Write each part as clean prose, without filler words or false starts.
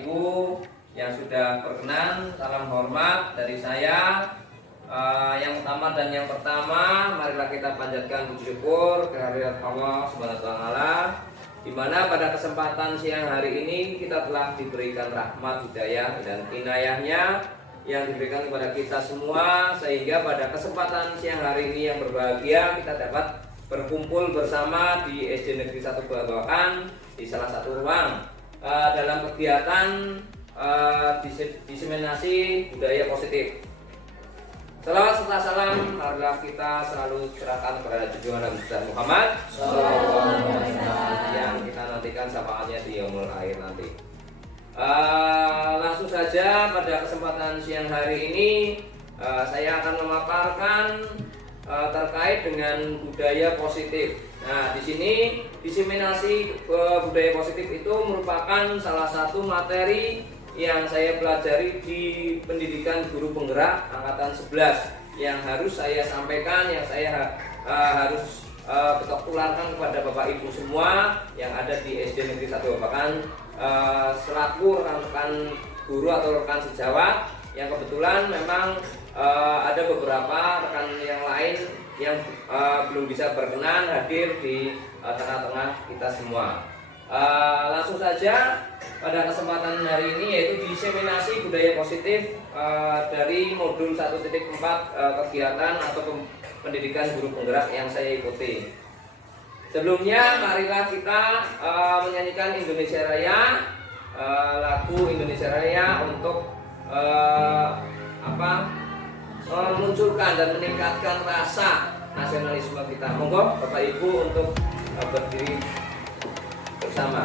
Ibu yang sudah berkenan, salam hormat dari saya. Yang utama dan yang pertama, marilah kita panjatkan puji syukur kehadirat Allah Subhanahu wa taala, di mana pada kesempatan siang hari ini kita telah diberikan rahmat, hidayah dan inayahnya yang diberikan kepada kita semua, sehingga pada kesempatan siang hari ini yang berbahagia kita dapat berkumpul bersama di SD Negeri 1 Babakan di salah satu ruang dalam kegiatan diseminasi budaya positif. Salawat serta salam marilah kita selalu serahkan kepada junjungan Nabi Muhammad yang kita nantikan syafaatnya di yaumul akhir nanti. Langsung saja pada kesempatan siang hari ini saya akan memaparkan terkait dengan budaya positif. Nah, di sini diseminasi budaya positif itu merupakan salah satu materi yang saya pelajari di pendidikan guru penggerak angkatan 11 yang harus saya sampaikan, yang saya harus tularkan kepada Bapak Ibu semua yang ada di SD Negeri 1 Babakan selaku rekan-rekan guru atau rekan sejawat, yang kebetulan memang ada beberapa rekan yang lain yang belum bisa berkenan hadir di tengah-tengah kita semua. Langsung saja pada kesempatan hari ini, yaitu diseminasi budaya positif dari modul 1.4 kegiatan atau pendidikan guru penggerak yang saya ikuti. Sebelumnya marilah kita menyanyikan Indonesia Raya, lagu Indonesia Raya untuk memunculkan dan meningkatkan rasa nasionalisme kita. Monggo Bapak Ibu untuk berdiri bersama.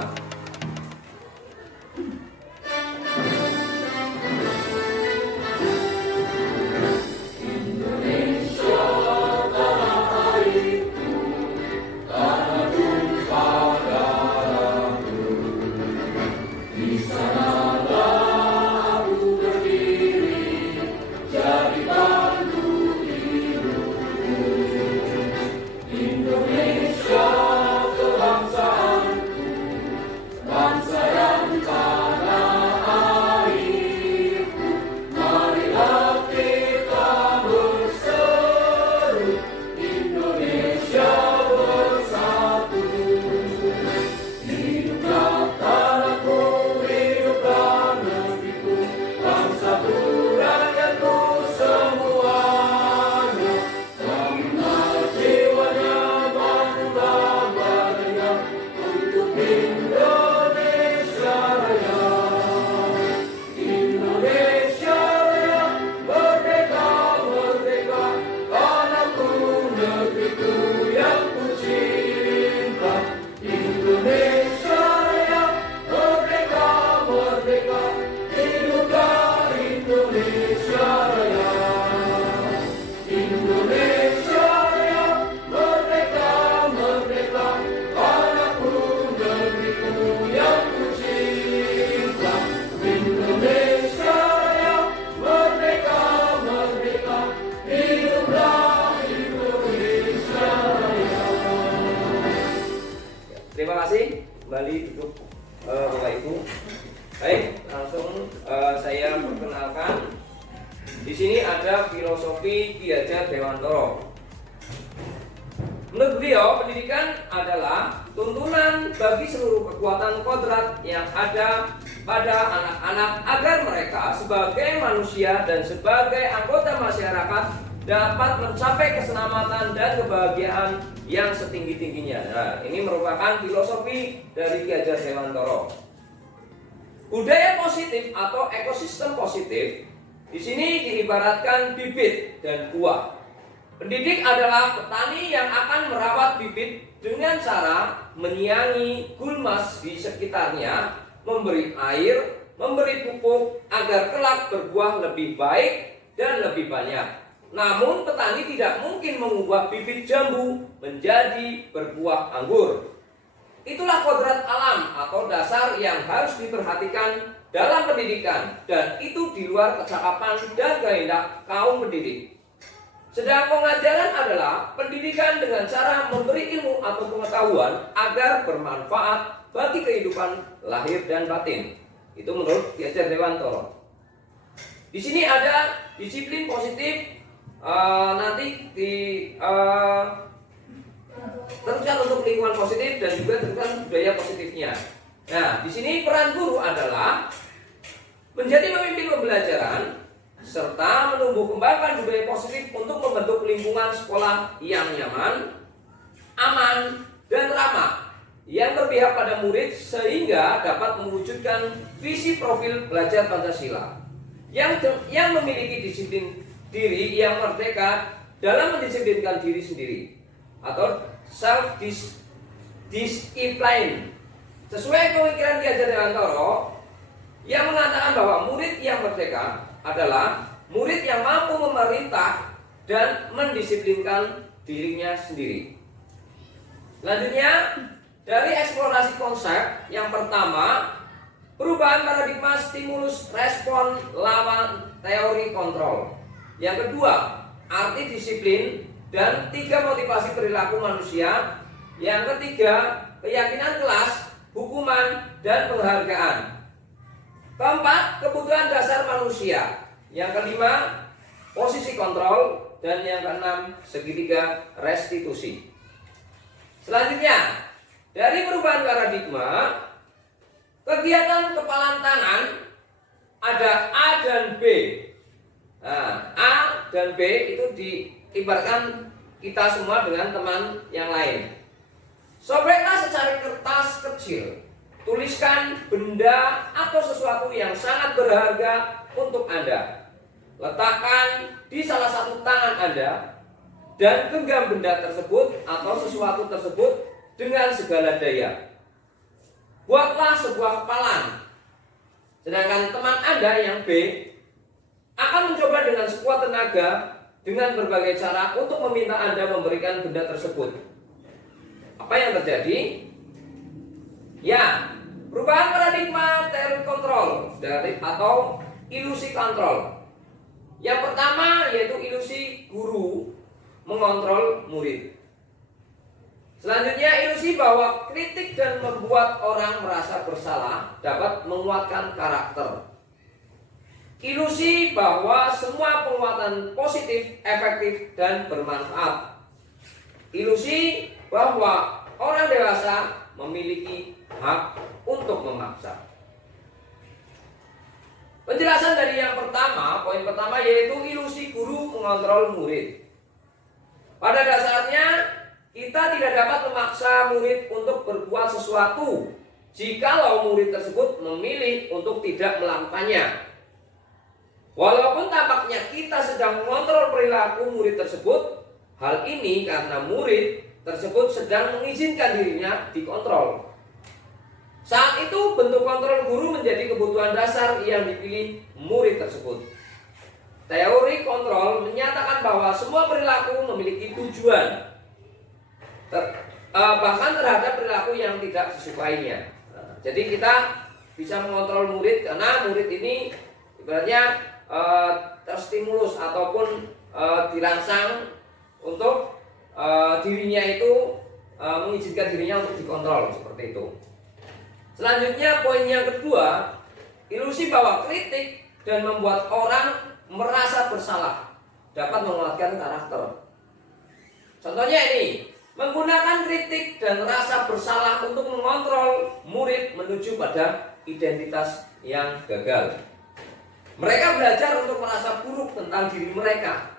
Terima kasih. Kembali duduk Bapak Ibu. Baik, langsung saya perkenalkan. Di sini ada filosofi Ki Hajar Dewantoro. Menurut beliau, pendidikan adalah tuntunan bagi seluruh kekuatan kodrat yang ada pada anak-anak agar mereka sebagai manusia dan sebagai anggota masyarakat dapat mencapai keselamatan dan kebahagiaan yang setinggi-tingginya. Nah, ini merupakan filosofi dari Ki Hajar Dewantoro. Budaya positif atau ekosistem positif di sini diibaratkan bibit dan buah. Pendidik adalah petani yang akan merawat bibit dengan cara menyiangi gulmas di sekitarnya, memberi air, memberi pupuk agar kelak berbuah lebih baik dan lebih banyak. Namun petani tidak mungkin mengubah bibit jambu menjadi berbuah anggur. Itulah kodrat alam atau dasar yang harus diperhatikan dalam pendidikan, dan itu di luar kecakapan dan kehendak kaum pendidik. Sedang pengajaran adalah pendidikan dengan cara memberi ilmu atau pengetahuan agar bermanfaat bagi kehidupan lahir dan batin. Itu menurut Ki Hajar Dewantoro. Di sini ada disiplin positif, nanti teruskan untuk lingkungan positif dan juga teruskan budaya positifnya. Nah, di sini peran guru adalah menjadi pemimpin pembelajaran serta menumbuh kembangkan budaya positif untuk membentuk lingkungan sekolah yang nyaman, aman, dan ramah yang berpihak pada murid sehingga dapat mewujudkan visi profil belajar Pancasila yang memiliki disiplin diri yang merdeka dalam mendisiplinkan diri sendiri atau self discipline sesuai pemikiran Ki Hajar Dewantoro yang mengatakan bahwa murid yang merdeka adalah murid yang mampu memerintah dan mendisiplinkan dirinya sendiri. Selanjutnya, dari eksplorasi konsep yang pertama, perubahan paradigma stimulus respon lawan teori kontrol. Yang kedua, arti disiplin dan 3 motivasi perilaku manusia. Yang ketiga, keyakinan kelas, hukuman, dan penghargaan. Keempat, kebutuhan dasar manusia. Yang kelima, posisi kontrol. Dan yang keenam, segitiga restitusi. Selanjutnya, dari perubahan paradigma, kegiatan kepalan tangan ada A dan B. Nah, A dan B itu diibaratkan kita semua dengan teman yang lain. Sobeklah secari kertas kecil, tuliskan benda atau sesuatu yang sangat berharga untuk Anda. Letakkan di salah satu tangan Anda dan genggam benda tersebut atau sesuatu tersebut dengan segala daya. Buatlah sebuah kepalan. Sedangkan teman Anda yang B akan mencoba dengan sekuat tenaga dengan berbagai cara untuk meminta Anda memberikan benda tersebut. Apa yang terjadi? Ya, perubahan paradigma teori kontrol atau ilusi kontrol. Yang pertama yaitu ilusi guru mengontrol murid. Selanjutnya, ilusi bahwa kritik dan membuat orang merasa bersalah dapat menguatkan karakter. Ilusi bahwa semua penguatan positif, efektif, dan bermanfaat. Ilusi bahwa orang dewasa memiliki hak untuk memaksa. Penjelasan dari yang pertama, poin pertama yaitu ilusi guru mengontrol murid. Pada dasarnya, kita tidak dapat memaksa murid untuk berbuat sesuatu jikalau murid tersebut memilih untuk tidak melakukannya. Walaupun tampaknya kita sedang mengontrol perilaku murid tersebut, hal ini karena murid tersebut sedang mengizinkan dirinya dikontrol. Saat itu bentuk kontrol guru menjadi kebutuhan dasar yang dipilih murid tersebut. Teori kontrol menyatakan bahwa semua perilaku memiliki tujuan, bahkan terhadap perilaku yang tidak disukainya. Jadi kita bisa mengontrol murid karena murid ini ibaratnya terstimulus ataupun dirangsang untuk dirinya itu mengizinkan dirinya untuk dikontrol seperti itu. Selanjutnya poin yang kedua, ilusi bahwa kritik dan membuat orang merasa bersalah dapat menguatkan karakter. Contohnya ini, menggunakan kritik dan rasa bersalah untuk mengontrol murid menuju pada identitas yang gagal. Mereka belajar untuk merasa buruk tentang diri mereka.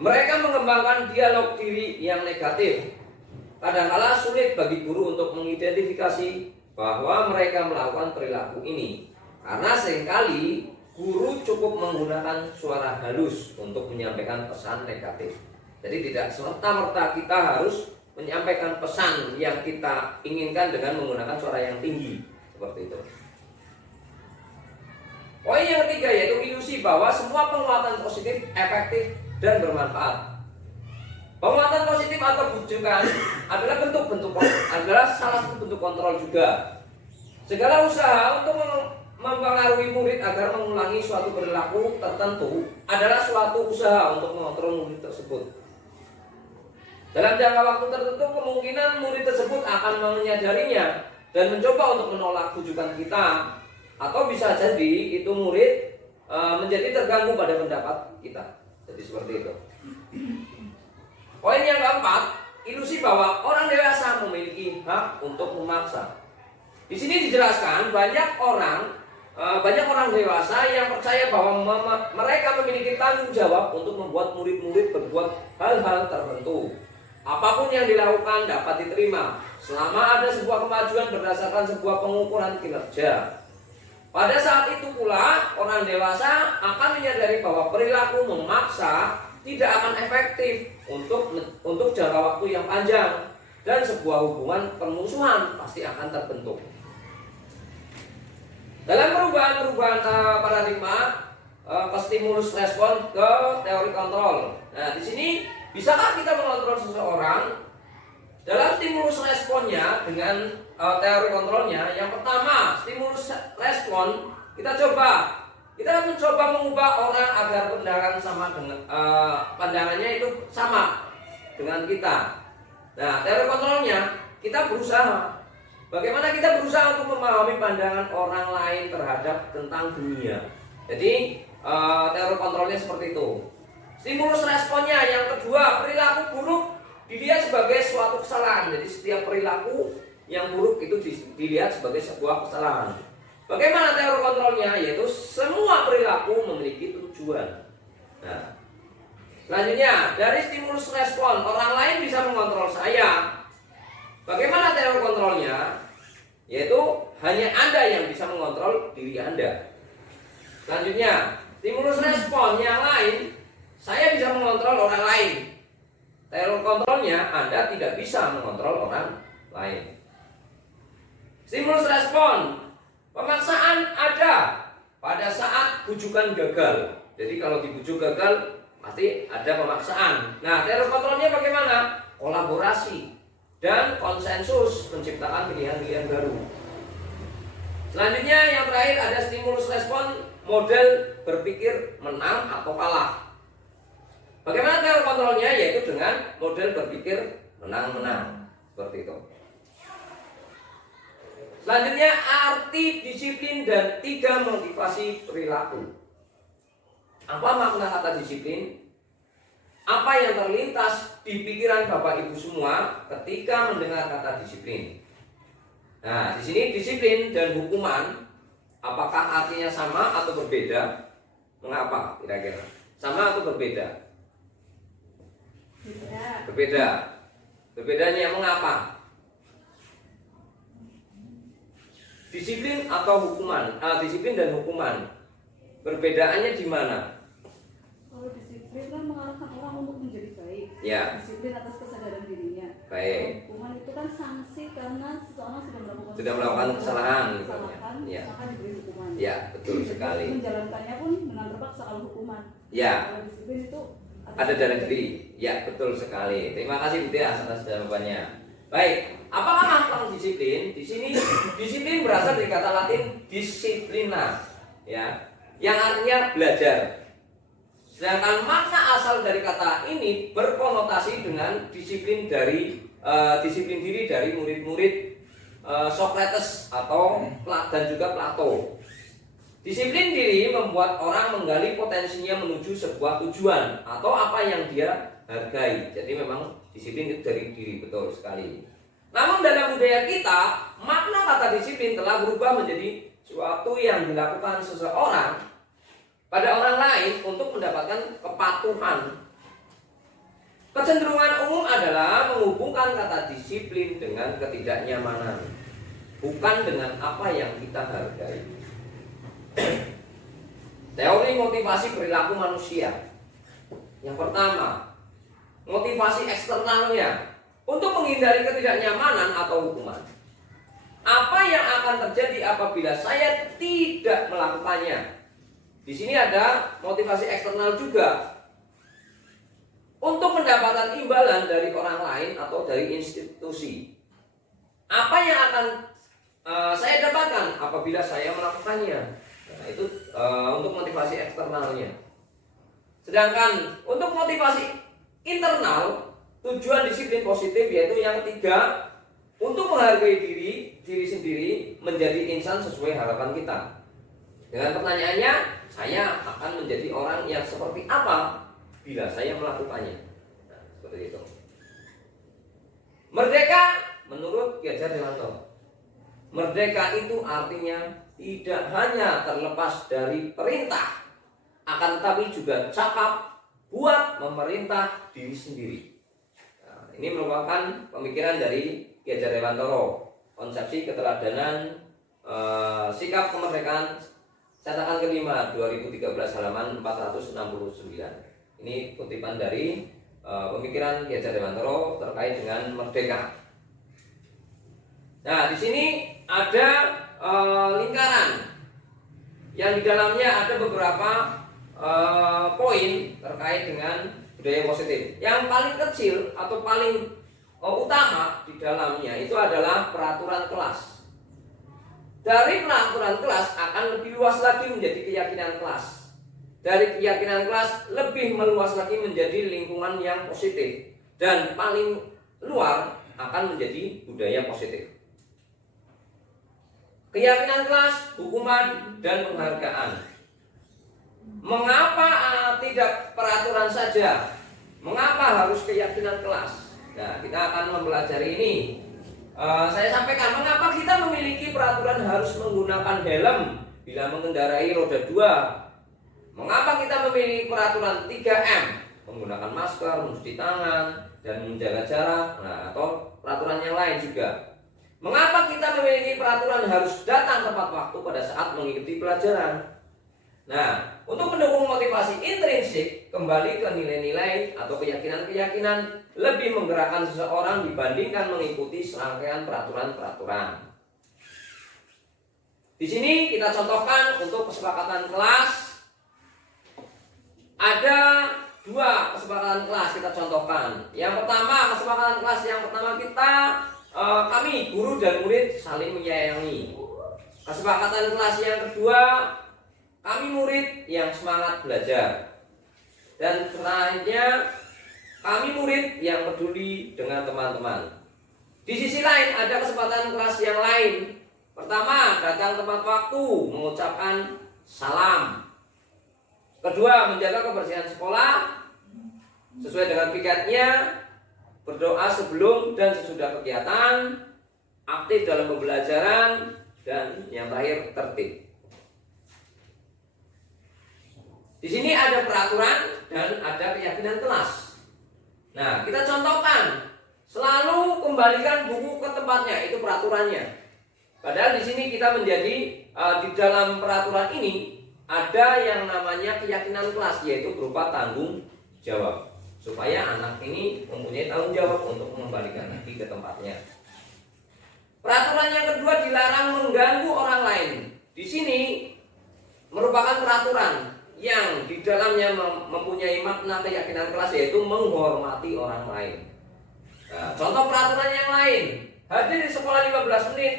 Mereka mengembangkan dialog diri yang negatif. Kadang-kala sulit bagi guru untuk mengidentifikasi bahwa mereka melakukan perilaku ini, karena seringkali guru cukup menggunakan suara halus untuk menyampaikan pesan negatif. Jadi tidak serta-merta kita harus menyampaikan pesan yang kita inginkan dengan menggunakan suara yang tinggi seperti itu. Poin yang ketiga yaitu ilusi bahwa semua penguatan positif, efektif, dan bermanfaat. Penguatan positif atau bujukan adalah salah satu bentuk kontrol juga. Segala usaha untuk mempengaruhi murid agar mengulangi suatu perilaku tertentu adalah suatu usaha untuk mengontrol murid tersebut. Dalam jangka waktu tertentu kemungkinan murid tersebut akan menyadarinya dan mencoba untuk menolak bujukan kita. atau bisa jadi itu murid menjadi terganggu pada pendapat kita. Jadi seperti itu. Poin yang keempat, ilusi bahwa orang dewasa memiliki hak untuk memaksa. Di sini dijelaskan banyak orang dewasa yang percaya bahwa mereka memiliki tanggung jawab untuk membuat murid-murid berbuat hal-hal tertentu. Apapun yang dilakukan dapat diterima selama ada sebuah kemajuan berdasarkan sebuah pengukuran kinerja. Pada saat itu pula orang dewasa akan menyadari bahwa perilaku memaksa tidak akan efektif untuk jangka waktu yang panjang dan sebuah hubungan permusuhan pasti akan terbentuk. Dalam perubahan paradigma ke stimulus respon ke teori kontrol. Nah, di sini bisakah kita mengontrol seseorang? Dalam stimulus responnya dengan teori kontrolnya, yang pertama stimulus respon kita mencoba mengubah orang agar pandangannya itu sama dengan kita. Nah, teori kontrolnya kita berusaha. Bagaimana kita berusaha untuk memahami pandangan orang lain terhadap tentang dunia. Jadi teori kontrolnya seperti itu. Stimulus responnya yang kedua, perilaku buruk dilihat sebagai suatu kesalahan. Jadi setiap perilaku yang buruk itu dilihat sebagai sebuah kesalahan. Bagaimana teori kontrolnya? Yaitu semua perilaku memiliki tujuan. Nah, selanjutnya dari stimulus respon orang lain bisa mengontrol saya. Bagaimana teori kontrolnya? Yaitu hanya Anda yang bisa mengontrol diri Anda. Selanjutnya, stimulus respon yang lain, saya bisa mengontrol orang lain. Teori kontrolnya, Anda tidak bisa mengontrol orang lain. Stimulus respon, pemaksaan ada pada saat bujukan gagal. Jadi kalau dibujuk gagal, pasti ada pemaksaan. Nah, teori kontrolnya bagaimana? Kolaborasi dan konsensus menciptakan pilihan-pilihan baru. Selanjutnya yang terakhir ada stimulus respon model berpikir menang atau kalah. Bagaimana teori kontrolnya? Yaitu dengan model berpikir menang-menang. Seperti itu. Selanjutnya arti disiplin dan 3 motivasi perilaku. Apa makna kata disiplin? Apa yang terlintas di pikiran Bapak Ibu semua ketika mendengar kata disiplin? Nah, di sini disiplin dan hukuman apakah artinya sama atau berbeda? Mengapa kira-kira? Sama atau berbeda? Berbeda. Berbedanya mengapa? Disiplin atau hukuman? Disiplin dan hukuman. Perbedaannya di mana? Kalau disiplin kan mengarahkan orang untuk menjadi baik. Ya. Disiplin atas kesadaran dirinya. Kalau Baik. hukuman itu kan sanksi karena seseorang Sudah melakukan kesalahan. Ya. Maka diberi hukuman. Ya, betul sekali. Menjalankannya pun dengan terpaksa kalau hukuman. Ya. Kalau disiplin itu Ada dalam diri. Ya, betul sekali. Terima kasih Bu Tia atas jawabannya. Baik, apakah makna disiplin? Di sini disiplin berasal dari kata Latin disciplina, ya, yang artinya belajar. Sedangkan makna asal dari kata ini berkonotasi dengan disiplin diri dari murid-murid Socrates dan juga Plato. Disiplin diri membuat orang menggali potensinya menuju sebuah tujuan atau apa yang dia hargai. Jadi memang disiplin itu dari diri, betul sekali. Namun dalam budaya kita, makna kata disiplin telah berubah menjadi suatu yang dilakukan seseorang pada orang lain untuk mendapatkan kepatuhan. Kecenderungan umum adalah menghubungkan kata disiplin dengan ketidaknyamanan, bukan dengan apa yang kita hargai. Teori motivasi perilaku manusia. Yang pertama, motivasi eksternalnya untuk menghindari ketidaknyamanan atau hukuman. Apa yang akan terjadi apabila saya tidak melakukannya? Di sini ada motivasi eksternal juga untuk mendapatkan imbalan dari orang lain atau dari institusi. Apa yang akan saya dapatkan apabila saya melakukannya? Nah, itu untuk motivasi eksternalnya. Sedangkan untuk motivasi internal, tujuan disiplin positif yaitu yang ketiga, untuk menghargai diri sendiri menjadi insan sesuai harapan kita. Dengan pertanyaannya, saya akan menjadi orang yang seperti apa bila saya melakukannya. Nah, seperti itu. Merdeka menurut Ki Hajar Dewantara, merdeka itu artinya tidak hanya terlepas dari perintah, akan tetapi juga cakap buat memerintah diri sendiri. Nah, ini merupakan pemikiran dari Ki Hajar Dewantara, konsepsi keteladanan sikap kemerdekaan cetakan kelima 2013 halaman 469. Ini kutipan dari pemikiran Ki Hajar Dewantara terkait dengan merdeka. Nah, di sini ada lingkaran yang di dalamnya ada beberapa poin terkait dengan budaya positif. Yang paling kecil atau paling utama di dalamnya itu adalah peraturan kelas. Dari peraturan kelas akan lebih luas lagi menjadi keyakinan kelas. Dari keyakinan kelas lebih meluas lagi menjadi lingkungan yang positif. Dan paling luar akan menjadi budaya positif. Keyakinan kelas, hukuman, dan penghargaan. Mengapa tidak peraturan saja? Mengapa harus keyakinan kelas? Nah, kita akan mempelajari ini. Saya sampaikan mengapa kita memiliki peraturan harus menggunakan helm bila mengendarai roda 2. Mengapa kita memiliki peraturan 3M, menggunakan masker, mencuci tangan, dan menjaga jarak, atau peraturan yang lain juga. Mengapa kita memiliki peraturan harus datang tepat waktu pada saat mengikuti pelajaran? Nah, untuk mendukung motivasi intrinsik, kembali ke nilai-nilai atau keyakinan-keyakinan lebih menggerakkan seseorang dibandingkan mengikuti serangkaian peraturan-peraturan. Di sini kita contohkan untuk kesepakatan kelas. Ada 2 kesepakatan kelas kita contohkan. Yang pertama, kesepakatan kelas yang pertama kami guru dan murid saling menyayangi. Kesepakatan kelas yang kedua, kami murid yang semangat belajar. Dan selanjutnya, kami murid yang peduli dengan teman-teman. Di sisi lain ada kesempatan kelas yang lain. Pertama, datang tepat waktu, mengucapkan salam. Kedua, menjaga kebersihan sekolah sesuai dengan pikatnya, berdoa sebelum dan sesudah kegiatan, aktif dalam pembelajaran, dan yang terakhir tertib. Di sini ada peraturan dan ada keyakinan kelas. Nah, kita contohkan, selalu kembalikan buku ke tempatnya, itu peraturannya. Padahal di sini kita menjadi di dalam peraturan ini ada yang namanya keyakinan kelas, yaitu berupa tanggung jawab, supaya anak ini mempunyai tanggung jawab untuk mengembalikan lagi ke tempatnya. Peraturan yang kedua, dilarang mengganggu orang lain. Di sini merupakan peraturan yang di dalamnya mempunyai makna keyakinan kelas, yaitu menghormati orang lain. Nah, contoh peraturan yang lain, hadir di sekolah 15 menit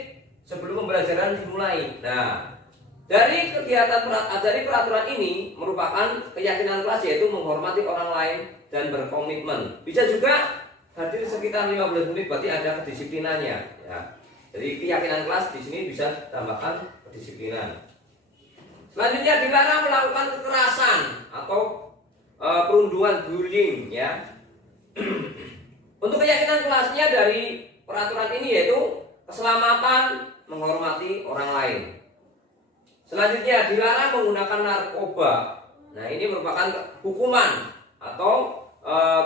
sebelum pembelajaran dimulai. Nah, dari peraturan ini merupakan keyakinan kelas, yaitu menghormati orang lain dan berkomitmen. Bisa juga hadir sekitar 15 menit, berarti ada kedisiplinannya. Ya. Jadi keyakinan kelas di sini bisa tambahkan kedisiplinan. Selanjutnya, dilarang melakukan kekerasan atau perundungan, bullying, ya. Untuk keyakinan kelasnya dari peraturan ini yaitu keselamatan, menghormati orang lain. Selanjutnya, dilarang menggunakan narkoba. Nah, ini merupakan hukuman atau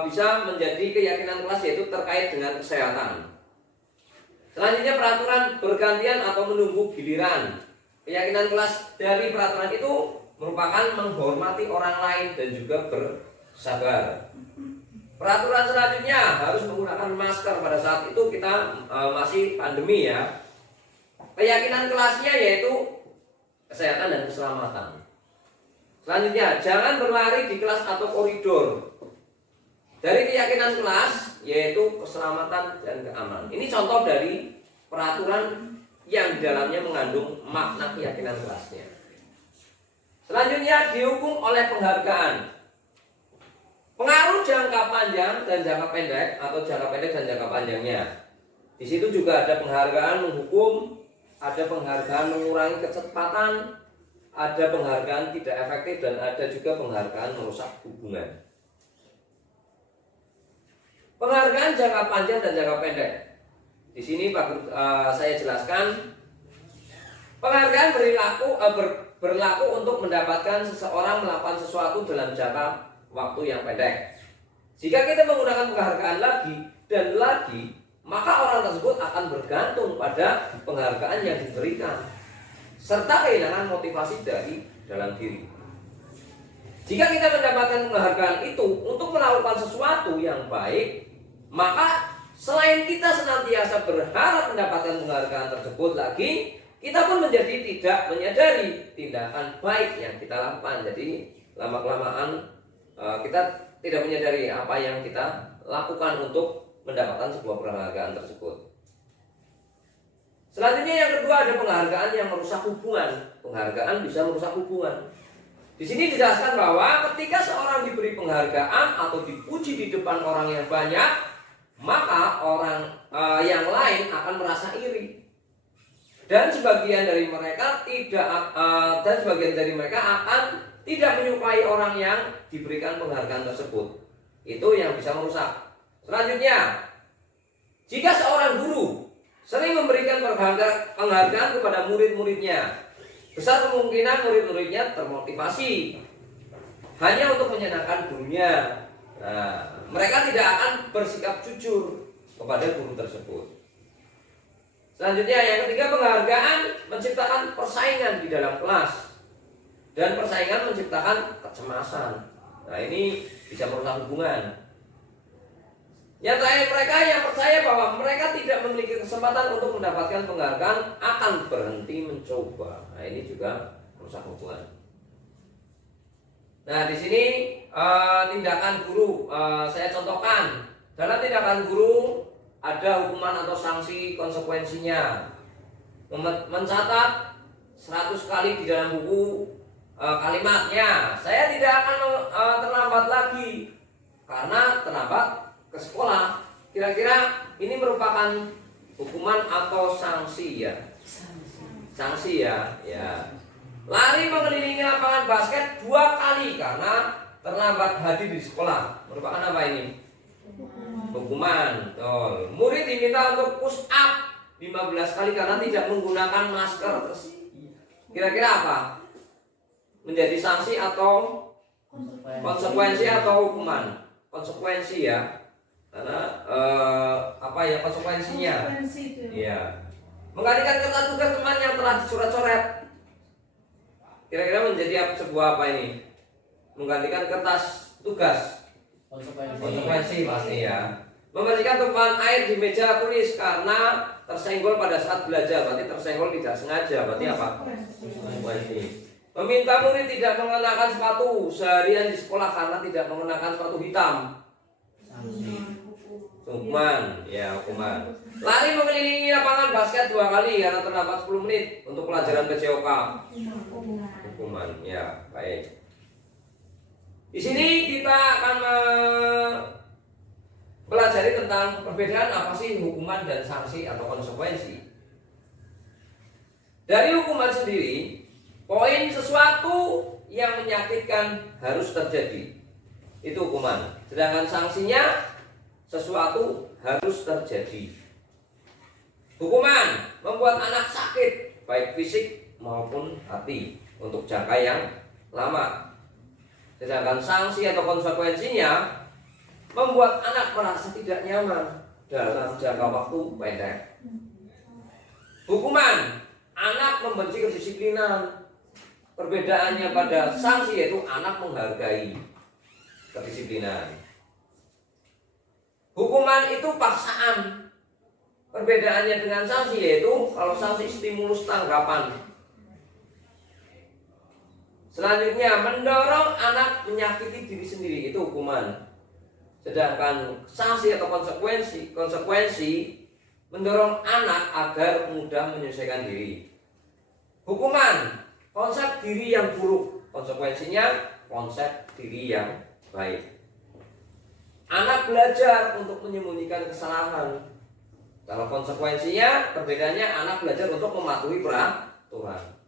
bisa menjadi keyakinan kelas, yaitu terkait dengan kesehatan. Selanjutnya, peraturan bergantian atau menunggu giliran. Keyakinan kelas dari peraturan itu merupakan menghormati orang lain dan juga bersabar. Peraturan selanjutnya, harus menggunakan masker pada saat itu kita masih pandemi, ya. Keyakinan kelasnya yaitu kesehatan dan keselamatan. Selanjutnya, jangan berlari di kelas atau koridor. Dari keyakinan kelas yaitu keselamatan dan keamanan. Ini contoh dari peraturan yang di dalamnya mengandung makna keyakinan kelasnya. Selanjutnya, dihukum oleh penghargaan. Pengaruh jangka panjang dan jangka pendek, atau jangka pendek dan jangka panjangnya. Di situ juga ada penghargaan menghukum, ada penghargaan mengurangi kecepatan, ada penghargaan tidak efektif dan ada juga penghargaan merusak hubungan. Penghargaan jangka panjang dan jangka pendek. Di sini saya jelaskan penghargaan berlaku untuk mendapatkan seseorang melakukan sesuatu dalam jangka waktu yang pendek. Jika kita menggunakan penghargaan lagi dan lagi, maka orang tersebut akan bergantung pada penghargaan yang diberikan serta kehilangan motivasi dari dalam diri. Jika kita mendapatkan penghargaan itu untuk melakukan sesuatu yang baik, maka selain kita senantiasa berharap mendapatkan penghargaan tersebut lagi, kita pun menjadi tidak menyadari tindakan baik yang kita lakukan. Jadi lama-kelamaan kita tidak menyadari apa yang kita lakukan untuk mendapatkan sebuah penghargaan tersebut. Selanjutnya yang kedua ada penghargaan yang merusak hubungan. Penghargaan bisa merusak hubungan. Di sini dijelaskan bahwa ketika seorang diberi penghargaan atau dipuji di depan orang yang banyak, maka orang yang lain akan merasa iri. Dan sebagian dari mereka akan tidak menyukai orang yang diberikan penghargaan tersebut. Itu yang bisa merusak. Selanjutnya, jika seorang guru sering memberikan penghargaan kepada murid-muridnya, besar kemungkinan murid-muridnya termotivasi hanya untuk menyenangkan gurunya. Mereka tidak akan bersikap jujur kepada guru tersebut. Selanjutnya yang ketiga, penghargaan menciptakan persaingan di dalam kelas. Dan persaingan menciptakan kecemasan. Nah, ini bisa merusak hubungan. Yang terakhir, mereka yang percaya bahwa mereka tidak memiliki kesempatan untuk mendapatkan penghargaan akan berhenti mencoba. Nah, ini juga merusak hubungan. Nah, di sini tindakan guru saya contohkan. Dalam tindakan guru ada hukuman atau sanksi konsekuensinya. Mencatat 100 kali di dalam buku kalimatnya. Saya tidak akan terlambat lagi karena terlambat ke sekolah. Kira-kira ini merupakan hukuman atau sanksi ya? Sanksi ya. Lari mengelilingi lapangan basket 2 kali karena terlambat hadir di sekolah. Merupakan apa ini? Hukuman. Murid diminta untuk push up 15 kali karena tidak menggunakan masker. Kira-kira apa? Menjadi sanksi atau konsekuensi atau hukuman? Konsekuensi ya. Karena konsekuensinya? Iya. Menggantikan kertas tugas teman yang telah dicoret-coret. Kira-kira menjadi sebuah apa ini? Menggantikan kertas tugas. Konsekuensi pasti ya. Membersihkan tumpahan air di meja tulis karena tersenggol pada saat belajar. Berarti tersenggol tidak sengaja. Berarti apa? Konsekuensi. Meminta murid tidak mengenakan sepatu seharian di sekolah karena tidak mengenakan sepatu hitam. Hukuman, ya hukuman. Lari mengelilingi lapangan basket 2 kali karena terdapat 10 menit untuk pelajaran PJOK. Hukuman, ya baik. Di sini kita akan pelajari tentang perbedaan apa sih hukuman dan sanksi atau konsekuensi. Dari hukuman sendiri, poin sesuatu yang menyakitkan harus terjadi. Itu hukuman. Sedangkan sanksinya sesuatu harus terjadi. Hukuman membuat anak sakit baik fisik maupun hati untuk jangka yang lama. Sedangkan sanksi atau konsekuensinya membuat anak merasa tidak nyaman dalam jangka waktu pendek. Hukuman, anak membenci kedisiplinan. Perbedaannya pada sanksi yaitu anak menghargai kedisiplinan. Hukuman itu paksaan. Perbedaannya dengan sanksi yaitu kalau sanksi stimulus tanggapan. Selanjutnya mendorong anak menyakiti diri sendiri, itu hukuman. Sedangkan sanksi atau konsekuensi mendorong anak agar mudah menyelesaikan diri. Hukuman, konsep diri yang buruk. Konsekuensinya konsep diri yang baik. Anak belajar untuk menyembunyikan kesalahan. Kalau konsekuensinya perbedaannya anak belajar untuk mematuhi peraturan.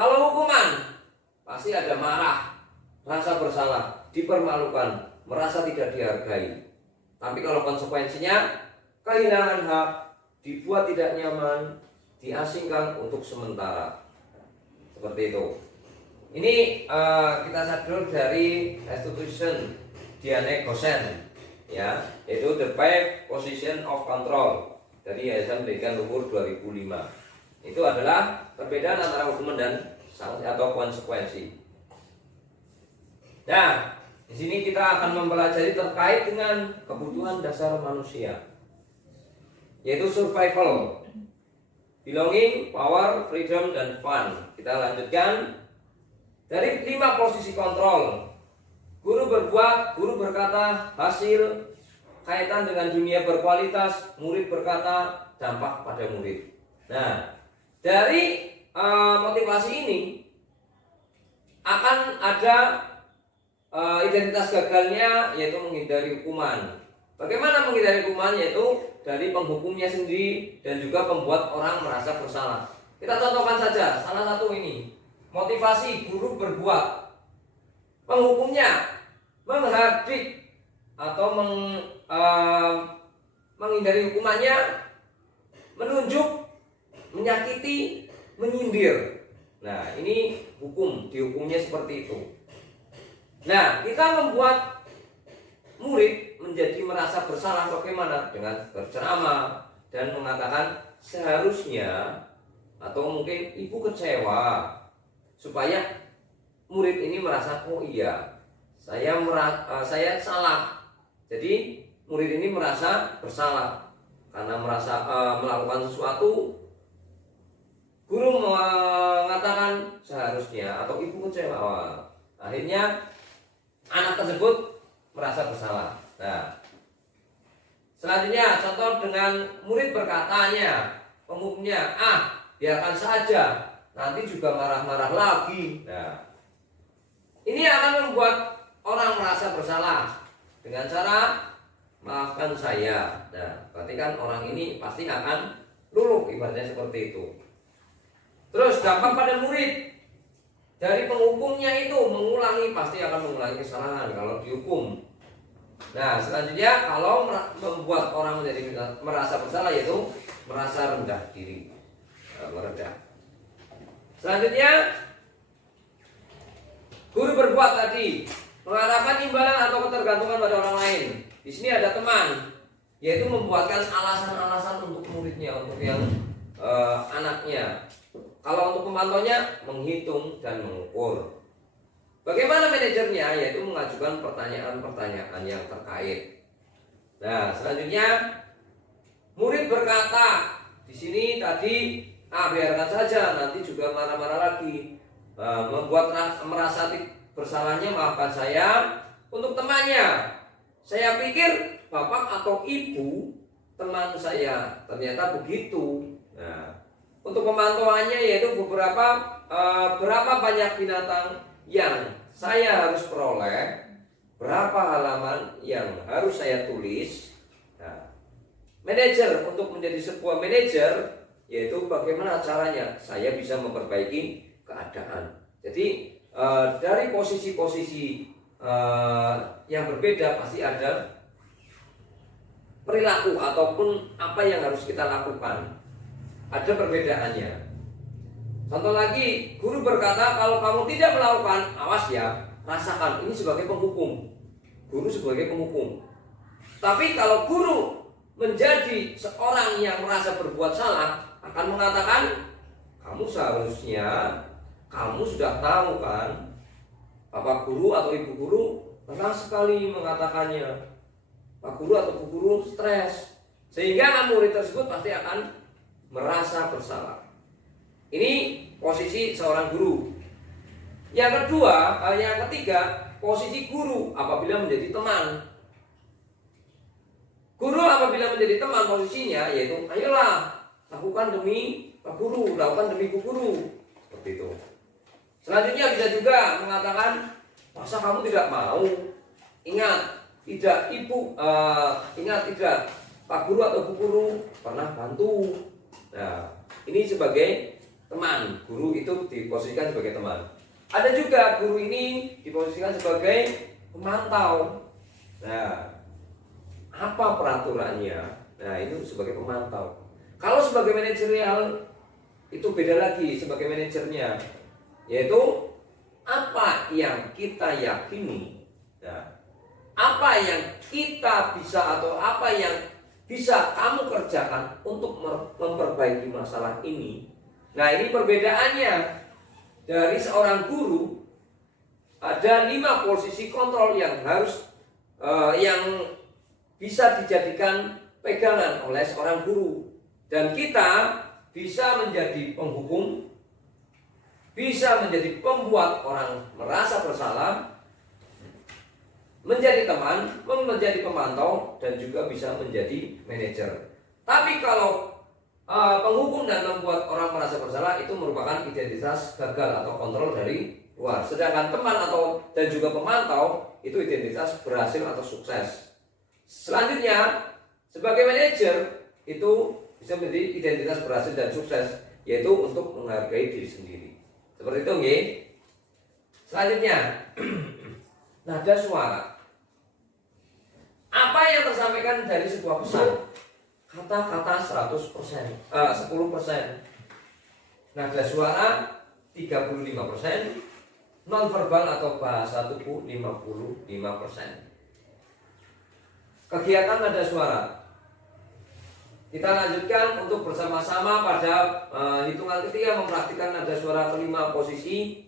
Kalau hukuman, pasti ada marah, rasa bersalah, dipermalukan, merasa tidak dihargai. Tapi kalau konsekuensinya, kehilangan hak, dibuat tidak nyaman, diasingkan untuk sementara. Seperti itu. Ini kita sadar dari institution Diane Gosen, ya, yaitu The Five Position of Control dari Yayasan Pendidikan Luhur 2005. Itu adalah perbedaan antara hukuman dan sanksi atau konsekuensi. Nah, di sini kita akan mempelajari terkait dengan kebutuhan dasar manusia, yaitu survival, belonging, power, freedom, dan fun. Kita lanjutkan dari 5 posisi kontrol. Guru berbuat, guru berkata, hasil, kaitan dengan dunia berkualitas, murid berkata, dampak pada murid. Nah, dari motivasi ini akan ada identitas gagalnya, yaitu menghindari hukuman. Bagaimana menghindari hukuman? Yaitu dari penghukumnya sendiri dan juga membuat orang merasa bersalah. Kita contohkan saja salah satu ini, motivasi guru berbuat. Penghukumnya menghardik atau menghindari hukumannya, menunjuk, menyakiti, menyindir. Nah, ini hukum, dihukumnya seperti itu. Nah, kita membuat murid menjadi merasa bersalah bagaimana? Dengan berceramah dan mengatakan seharusnya, atau mungkin ibu kecewa, supaya murid ini merasa, oh iya, saya salah. Jadi murid ini merasa bersalah karena merasa melakukan sesuatu. Guru mengatakan seharusnya atau ibu kecewa. Akhirnya anak tersebut merasa bersalah. Nah, selanjutnya contoh dengan murid berkatanya, penghukumnya, biarkan saja, nanti juga marah-marah lagi. Nah, ini akan membuat orang merasa bersalah dengan cara maafkan saya. Nah, berarti kan orang ini pasti akan luluh, ibaratnya seperti itu. Terus dampak pada murid. Dari penghukumnya itu pasti akan mengulangi kesalahan kalau dihukum. Nah, selanjutnya kalau membuat orang menjadi merasa bersalah, yaitu merasa rendah diri, merendah. Selanjutnya, guru berbuat tadi mengharapkan imbalan atau ketergantungan pada orang lain. Di sini ada teman, yaitu membuatkan alasan-alasan untuk muridnya, untuk yang anaknya. Kalau untuk pemantaunya, menghitung dan mengukur. Bagaimana manajernya? Yaitu mengajukan pertanyaan-pertanyaan yang terkait. Nah, selanjutnya murid berkata, di sini tadi biarkan saja, nanti juga marah-marah lagi. Membuat merasa bersalahnya, maafkan saya. Untuk temannya, saya pikir bapak atau ibu teman saya, ternyata begitu. Nah, untuk pemantauannya yaitu berapa banyak binatang yang saya harus peroleh, berapa halaman yang harus saya tulis. Nah, manajer, untuk menjadi sebuah manajer, yaitu bagaimana caranya saya bisa memperbaiki keadaan. Jadi dari posisi-posisi yang berbeda pasti ada perilaku ataupun apa yang harus kita lakukan. Ada perbedaannya. Contoh lagi, guru berkata kalau kamu tidak melakukan, awas ya, rasakan. Ini sebagai penghukum. Guru sebagai penghukum. Tapi kalau guru menjadi seorang yang merasa berbuat salah, akan mengatakan, kamu seharusnya, kamu sudah tahu kan, bapak guru atau ibu guru pernah sekali mengatakannya. Pak guru atau bu guru stres, sehingga murid tersebut pasti akan merasa bersalah. Ini posisi seorang guru. Yang kedua, yang ketiga, posisi guru apabila menjadi teman. Guru apabila menjadi teman, posisinya yaitu ayolah lakukan demi Pak Guru, lakukan demi Bu Guru, seperti itu. Selanjutnya bisa juga mengatakan, masa kamu tidak mau? Ingat, tidak ibu, ingat tidak Pak Guru atau Bu Guru pernah bantu. Nah, ini sebagai teman. Guru itu diposisikan sebagai teman. Ada juga guru ini diposisikan sebagai pemantau. Nah, apa peraturannya? Nah, itu sebagai pemantau. Kalau sebagai manajerial itu beda lagi sebagai manajernya, yaitu apa yang kita yakini, nah, apa yang kita bisa atau apa yang bisa kamu kerjakan untuk memperbaiki masalah ini. Nah, ini perbedaannya dari seorang guru. Ada 5 posisi kontrol yang harus yang bisa dijadikan pegangan oleh seorang guru, dan kita bisa menjadi penghukum, bisa menjadi pembuat orang merasa bersalah, menjadi teman, menjadi pemantau, dan juga bisa menjadi manajer. Tapi kalau penghukum dan membuat orang merasa bersalah itu merupakan identitas gagal atau kontrol dari luar. Sedangkan teman atau dan juga pemantau itu identitas berhasil atau sukses. Selanjutnya, sebagai manajer itu bisa menjadi identitas berhasil dan sukses, yaitu untuk menghargai diri sendiri. Seperti itu, nggih. Selanjutnya, nada suara. Apa yang tersampaikan dari sebuah pesan? Kata-kata 100%, 10%. Nada suara 35%, nonverbal atau bahasa tubuh 55%. Kegiatan nada suara. Kita lanjutkan untuk bersama-sama pada hitungan ketiga mempraktikkan nada suara kelima posisi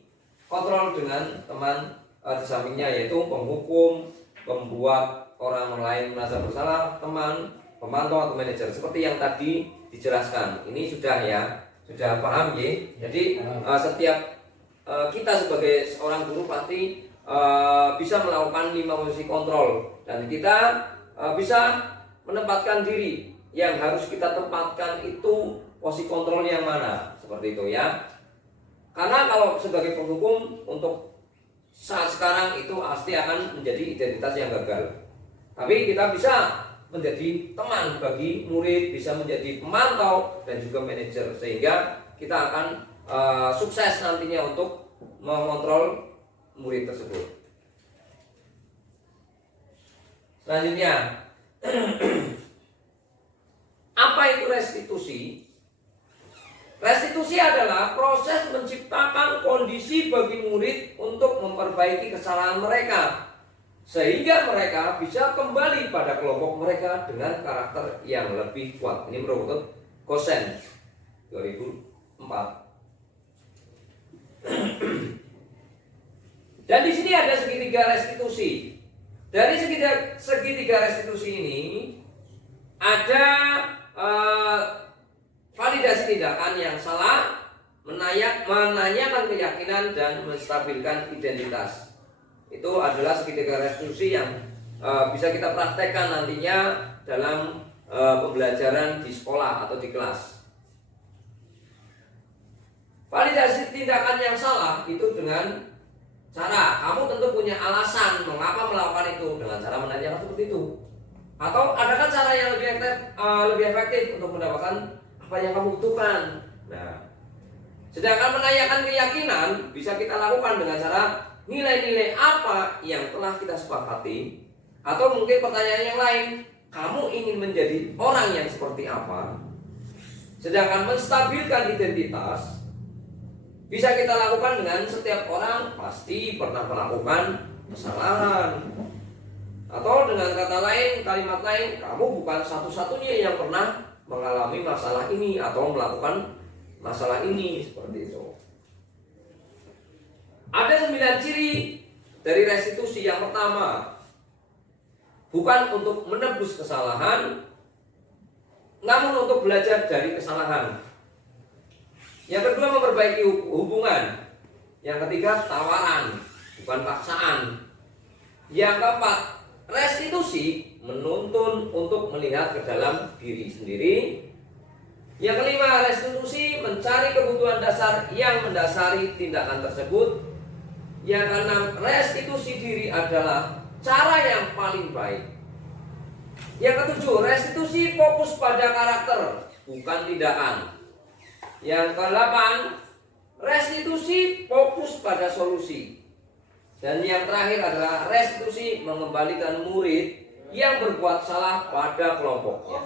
kontrol dengan teman di sampingnya, yaitu penghukum, pembuat orang lain merasa bersalah, teman, pemantau atau manajer, seperti yang tadi dijelaskan. Ini sudah ya, sudah paham ya. Jadi setiap kita sebagai seorang guru pasti bisa melakukan 5 posisi kontrol, dan kita bisa menempatkan diri. Yang harus kita tempatkan itu posisi kontrol yang mana, seperti itu ya. Karena kalau sebagai penghukum untuk saat sekarang itu pasti akan menjadi identitas yang gagal. Tapi kita bisa menjadi teman bagi murid, bisa menjadi pemantau dan juga manajer, sehingga kita akan sukses nantinya untuk mengontrol murid tersebut. Selanjutnya, apa itu restitusi? Restitusi adalah proses menciptakan kondisi bagi murid untuk memperbaiki kesalahan mereka, sehingga mereka bisa kembali pada kelompok mereka dengan karakter yang lebih kuat. Ini menurut Gosen 2004. Dan di sini ada segitiga restitusi. Dari segitiga restitusi ini ada validasi tindakan yang salah, menanyakan keyakinan, dan menstabilkan identitas. Itu adalah segitiga restitusi yang bisa kita praktekkan nantinya dalam pembelajaran di sekolah atau di kelas. Validasi tindakan yang salah itu dengan cara kamu tentu punya alasan mengapa melakukan itu, dengan cara menanyakan seperti itu. Atau adakah cara yang lebih efektif untuk mendapatkan apa yang kamu butuhkan? Nah, sedangkan menanyakan keyakinan bisa kita lakukan dengan cara nilai-nilai apa yang telah kita sepakati, atau mungkin pertanyaan yang lain, kamu ingin menjadi orang yang seperti apa? Sedangkan menstabilkan identitas bisa kita lakukan dengan setiap orang pasti pernah melakukan kesalahan. Atau dengan kata lain, kalimat lain, kamu bukan satu-satunya yang pernah mengalami masalah ini atau melakukan masalah ini, seperti itu. Ada 9 ciri dari restitusi. Yang pertama, bukan untuk menebus kesalahan, namun untuk belajar dari kesalahan. Yang kedua, memperbaiki hubungan. Yang ketiga, tawaran, bukan paksaan. Yang keempat, restitusi, menuntun untuk melihat ke dalam diri sendiri. Yang kelima, restitusi, mencari kebutuhan dasar yang mendasari tindakan tersebut. Yang keenam, restitusi diri adalah cara yang paling baik. Yang ketujuh, restitusi fokus pada karakter, bukan tindakan. Yang ke-8, restitusi fokus pada solusi. Dan yang terakhir adalah restitusi mengembalikan murid yang berbuat salah pada kelompoknya.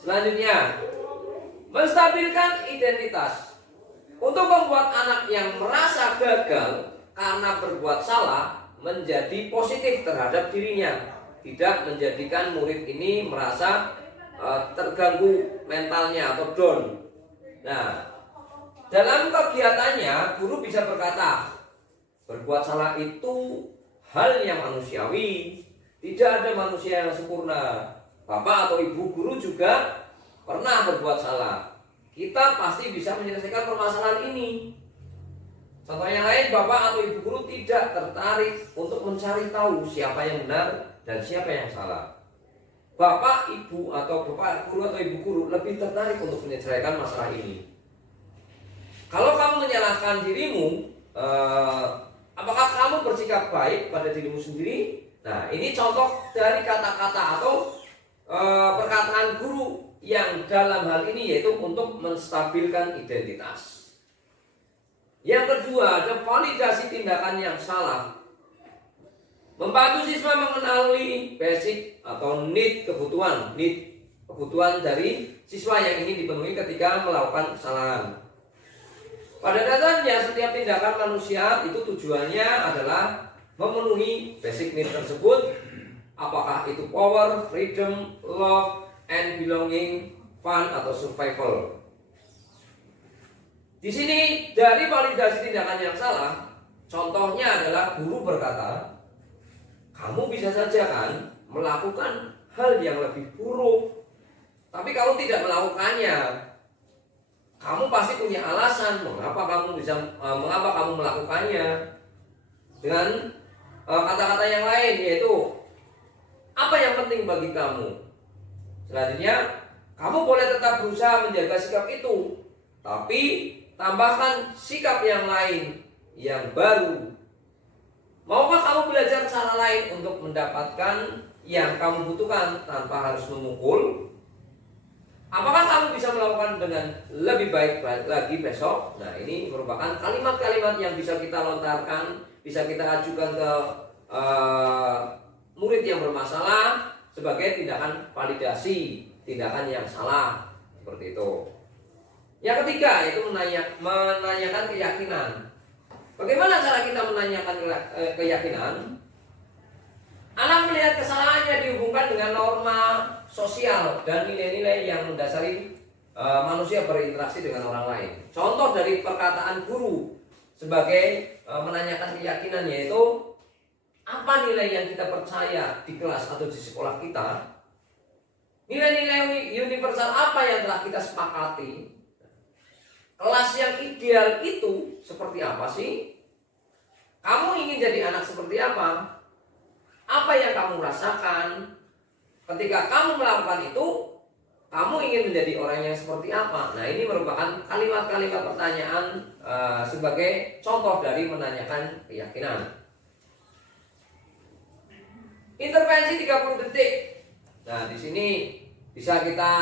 Selanjutnya, menstabilkan identitas. Untuk membuat anak yang merasa gagal karena berbuat salah menjadi positif terhadap dirinya, tidak menjadikan murid ini merasa terganggu mentalnya atau down. Nah, dalam kegiatannya guru bisa berkata, berbuat salah itu hal yang manusiawi, tidak ada manusia yang sempurna. Bapak atau ibu guru juga pernah berbuat salah. Kita pasti bisa menyelesaikan permasalahan ini. Contoh yang lain, bapak atau ibu guru tidak tertarik untuk mencari tahu siapa yang benar dan siapa yang salah. Bapak, ibu atau bapak guru atau ibu guru lebih tertarik untuk menyelesaikan masalah ini. Kalau kamu menyalahkan dirimu, apakah kamu bersikap baik pada dirimu sendiri? Nah, ini contoh dari kata-kata atau perkataan guru yang dalam hal ini yaitu untuk menstabilkan identitas. Yang kedua, ada validasi tindakan yang salah. Membantu siswa mengenali basic atau need kebutuhan dari siswa yang ingin dipenuhi ketika melakukan kesalahan. Pada dasarnya setiap tindakan manusia itu tujuannya adalah memenuhi basic need tersebut, apakah itu power, freedom, love, and belonging, fun atau survival. Di sini dari validasi tindakan yang salah, contohnya adalah guru berkata, kamu bisa saja kan melakukan hal yang lebih buruk, tapi kamu tidak melakukannya. Kamu pasti punya alasan mengapa kamu melakukannya. Dengan kata-kata yang lain yaitu apa yang penting bagi kamu. Selanjutnya, kamu boleh tetap berusaha menjaga sikap itu, tapi tambahkan sikap yang lain yang baru. Maukah kamu belajar cara lain untuk mendapatkan yang kamu butuhkan tanpa harus memukul? Apakah kamu bisa melakukan dengan lebih baik lagi besok? Nah, ini merupakan kalimat-kalimat yang bisa kita lontarkan, bisa kita ajukan ke murid yang bermasalah sebagai tindakan validasi, tindakan yang salah, seperti itu. Yang ketiga yaitu menanyakan keyakinan. Bagaimana cara kita menanyakan keyakinan? Anak melihat kesalahannya dihubungkan dengan norma sosial dan nilai-nilai yang mendasari manusia berinteraksi dengan orang lain. Contoh dari perkataan guru sebagai menanyakan keyakinan yaitu apa nilai yang kita percaya di kelas atau di sekolah kita? Nilai-nilai universal apa yang telah kita sepakati? Kelas yang ideal itu seperti apa sih? Kamu ingin jadi anak seperti apa? Apa yang kamu rasakan? Ketika kamu melakukan itu, kamu ingin menjadi orang yang seperti apa? Nah, ini merupakan kalimat-kalimat pertanyaan sebagai contoh dari menanyakan keyakinan. Intervensi 30 detik. Nah, di sini bisa kita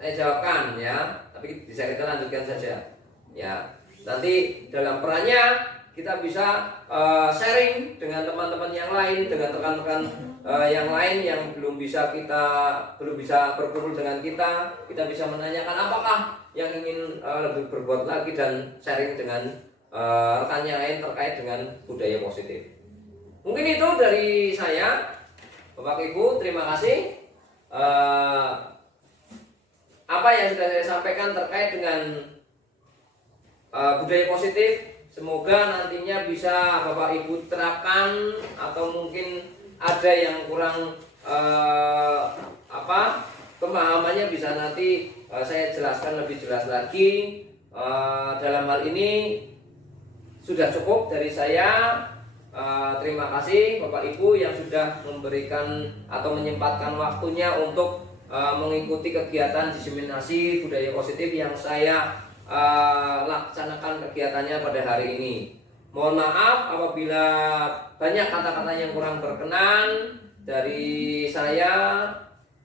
saya jawabkan ya, tapi bisa kita lanjutkan saja. Ya, nanti dalam perannya kita bisa sharing dengan teman-teman yang lain, dengan rekan-rekan yang lain yang belum bisa berkumpul dengan kita bisa menanyakan apakah yang ingin lebih berbuat lagi dan sharing dengan rekan yang lain terkait dengan budaya positif. Mungkin itu dari saya, Bapak Ibu, terima kasih. Apa yang sudah saya sampaikan terkait dengan budaya positif, semoga nantinya bisa Bapak Ibu terapkan, atau mungkin ada yang kurang pemahamannya bisa nanti saya jelaskan lebih jelas lagi. Dalam hal ini sudah cukup dari saya. Terima kasih Bapak Ibu yang sudah memberikan atau menyempatkan waktunya untuk mengikuti kegiatan diseminasi budaya positif yang saya laksanakan kegiatannya pada hari ini. Mohon maaf apabila banyak kata-kata yang kurang berkenan dari saya.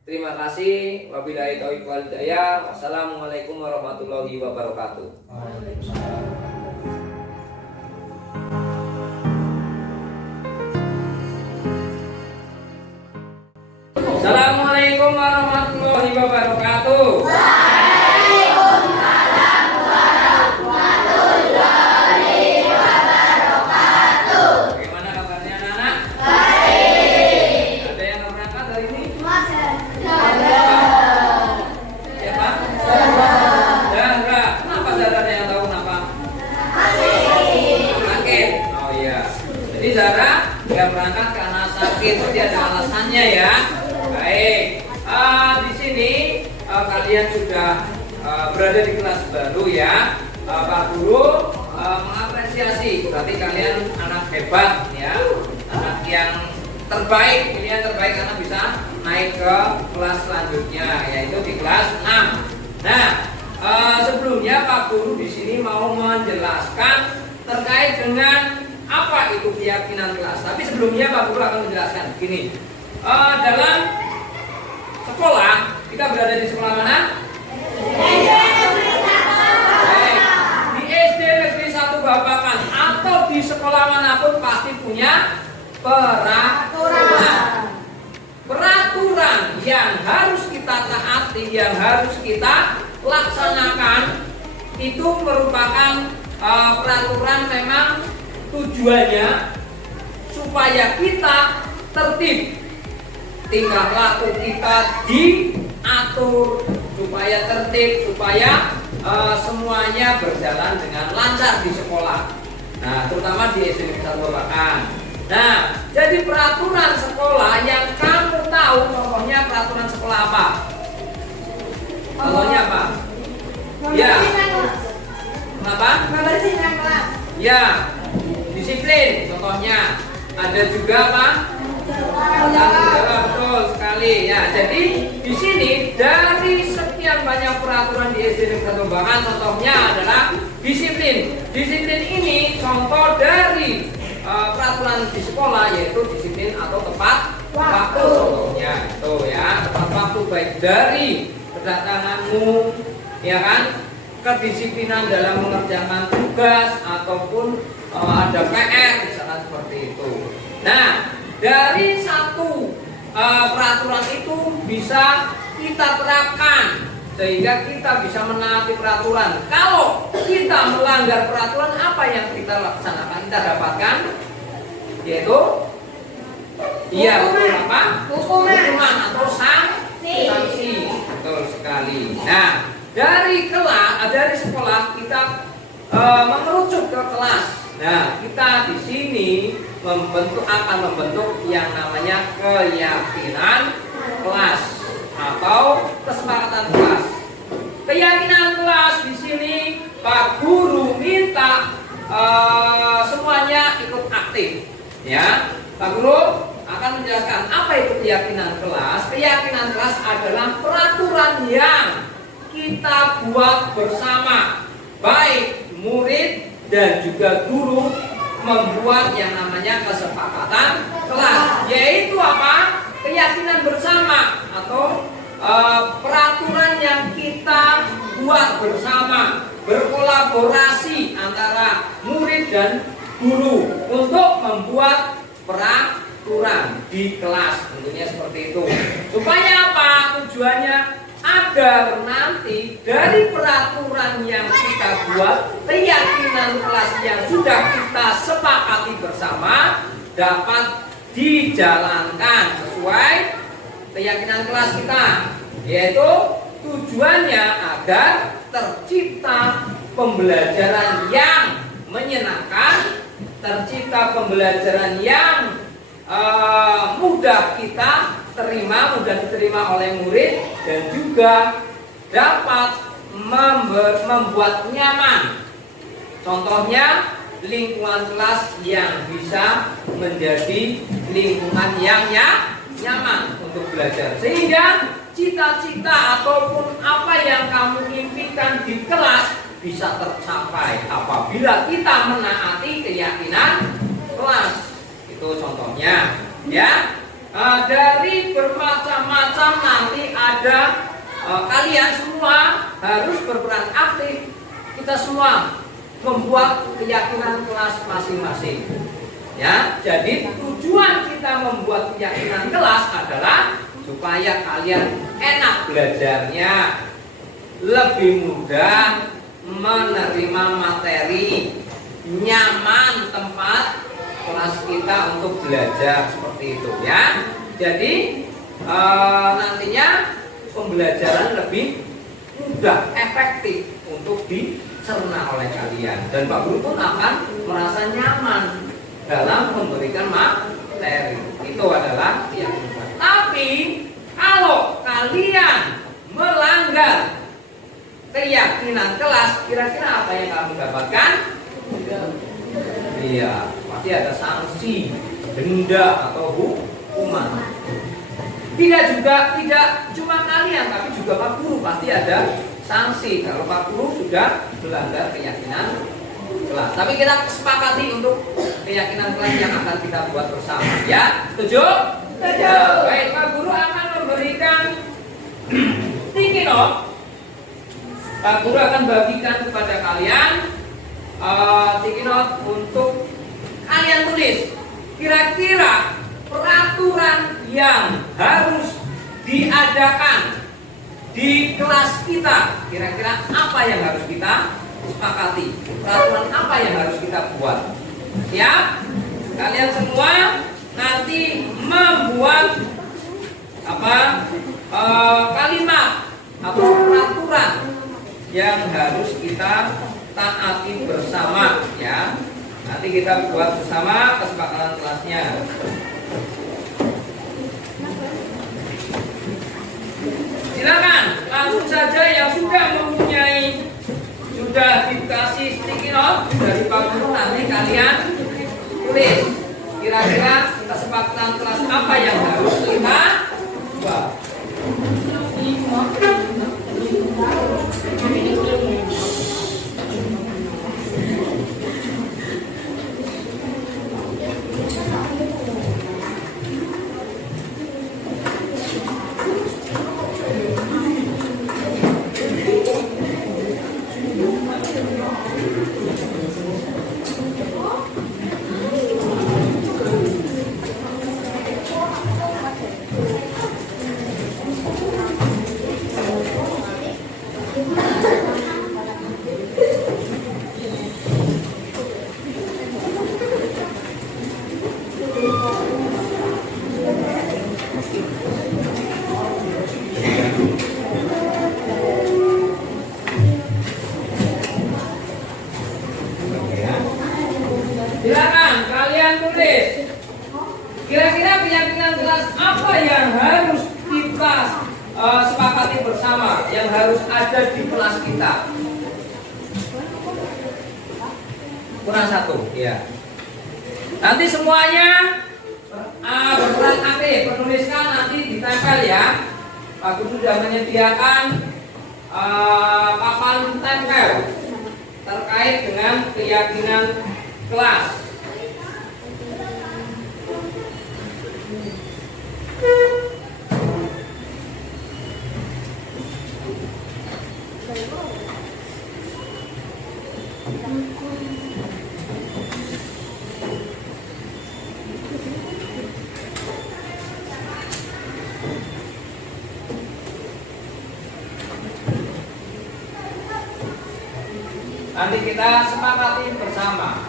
Terima kasih. Wabillahi taufiq wal hidayah. Wassalamualaikum warahmatullahi wabarakatuh. Assalamualaikum warahmatullahi wabarakatuh. Bagaimana kabarnya anak-anak? Ada yang berangkat hari ini? Siapa? Zahra. Kenapa Zahra, ada yang tahu kenapa? Sakit. Oh iya. Jadi Zahra nggak berangkat karena sakit. Jadi ada alasannya ya. Baik. Di sini kalian sudah berada di kelas baru ya. Pak Guru mengapresiasi. Berarti kalian anak hebat ya. Anak yang terbaik, pilihan terbaik karena bisa naik ke kelas selanjutnya, yaitu di kelas 6. Nah, sebelumnya Pak Guru di sini mau menjelaskan terkait dengan apa itu keyakinan kelas. Tapi sebelumnya Pak Guru akan menjelaskan begini. Dalam sekolah, kita berada di sekolah mana? Baik. Di SD Negeri 1 Babakan atau di sekolah manapun pasti punya peraturan yang harus kita taati, yang harus kita laksanakan. Itu merupakan peraturan, memang tujuannya supaya kita tertib, tingkah laku kita diatur supaya tertib, supaya semuanya berjalan dengan lancar di sekolah. Nah, terutama di SD Negeri 1 Babakan. Nah, jadi peraturan sekolah yang kamu tahu, contohnya peraturan sekolah apa? Contohnya apa? Ya. Kenapa? Membersihkan kelas. Ya. Disiplin. Contohnya. Ada juga apa? Tanggung betul sekali. Ya. Jadi di sini dari sekian banyak peraturan di SD Negeri 1 Babakan, contohnya adalah disiplin. Disiplin ini contoh dari peraturan di sekolah, yaitu disiplin atau tepat waktu. Contohnya itu ya, tepat waktu, baik dari kedatanganmu, ya kan, kedisiplinan dalam mengerjakan tugas ataupun ada PR misalkan seperti itu. Nah, dari satu peraturan itu bisa kita terapkan sehingga kita bisa menaati peraturan. Kalau kita melanggar peraturan, apa yang kita laksanakan? Kita dapatkan yaitu hukuman atau sanksi. Betul sekali. Nah, dari sekolah kita mengerucut ke kelas. Nah, kita di sini akan membentuk yang namanya keyakinan kelas atau kesepakatan kelas. Keyakinan kelas di sini Pak Guru minta semuanya ikut aktif. Ya, Pak Guru akan menjelaskan apa itu keyakinan kelas. Keyakinan kelas adalah peraturan yang kita buat bersama, baik murid dan juga guru membuat yang namanya kesepakatan kelas, yaitu apa? Keyakinan bersama atau peraturan yang kita buat bersama, berkolaborasi antara murid dan guru untuk membuat peraturan di kelas. Tentunya seperti itu. Supaya apa? Tujuannya agar nanti dari peraturan yang kita buat, keyakinan kelas yang sudah kita sepakati bersama dapat dijalankan sesuai keyakinan kelas kita, yaitu tujuannya agar tercipta pembelajaran yang menyenangkan, tercipta pembelajaran yang mudah kita terima, mudah diterima oleh murid, dan juga dapat membuat nyaman. Contohnya lingkungan kelas yang bisa menjadi lingkungan yang nyaman untuk belajar, sehingga cita-cita ataupun apa yang kamu impikan di kelas bisa tercapai apabila kita menaati keyakinan kelas. Itu contohnya ya. dari bermacam-macam nanti ada kalian semua harus berperan aktif. Kita semua membuat keyakinan kelas masing-masing. Ya, jadi tujuan kita membuat keyakinan kelas adalah supaya kalian enak belajarnya, lebih mudah menerima materi, nyaman tempat kelas kita untuk belajar seperti itu ya. Jadi nantinya pembelajaran lebih mudah, efektif untuk dicerna oleh kalian, dan Pak Guru pun akan merasa nyaman dalam memberikan materi. Itu adalah keyakinan. Tapi kalau kalian melanggar keyakinan kelas, kira-kira apa yang kamu dapatkan? Iya, pasti ada sanksi, denda atau hukuman. Tidak cuma kalian, tapi juga Pak Guru pasti ada sanksi kalau Pak Guru sudah melanggar keyakinan kelas. Tapi kita sepakati untuk keyakinan kelas yang akan kita buat bersama. Ya, setuju? Setuju. Baik, Pak Guru akan memberikan sticky note. Pak Guru akan bagikan kepada kalian sticky note untuk kalian tulis kira-kira peraturan yang harus diadakan di kelas kita. Kira-kira apa yang harus kita sepakati? Peraturan apa yang harus kita buat? Ya, kalian semua nanti membuat kalimat atau peraturan yang harus kita taati bersama ya. Nanti kita buat bersama kesepakatan kelasnya. Silakan langsung saja yang sudah dikasih sticky note dari Pak Guru, nanti kalian tulis kira-kira kesepakatan kelas apa yang harus kita buat. Silakan kalian tulis kira-kira keyakinan kelas apa yang harus kita sepakati bersama, yang harus ada di kelas kita. Kurang satu ya. Nanti semuanya berperan aktif, menuliskan, nanti ditempel ya. Pak Guru sudah menyediakan papan tempel terkait dengan keyakinan kelas. Nanti kita sepakati bersama.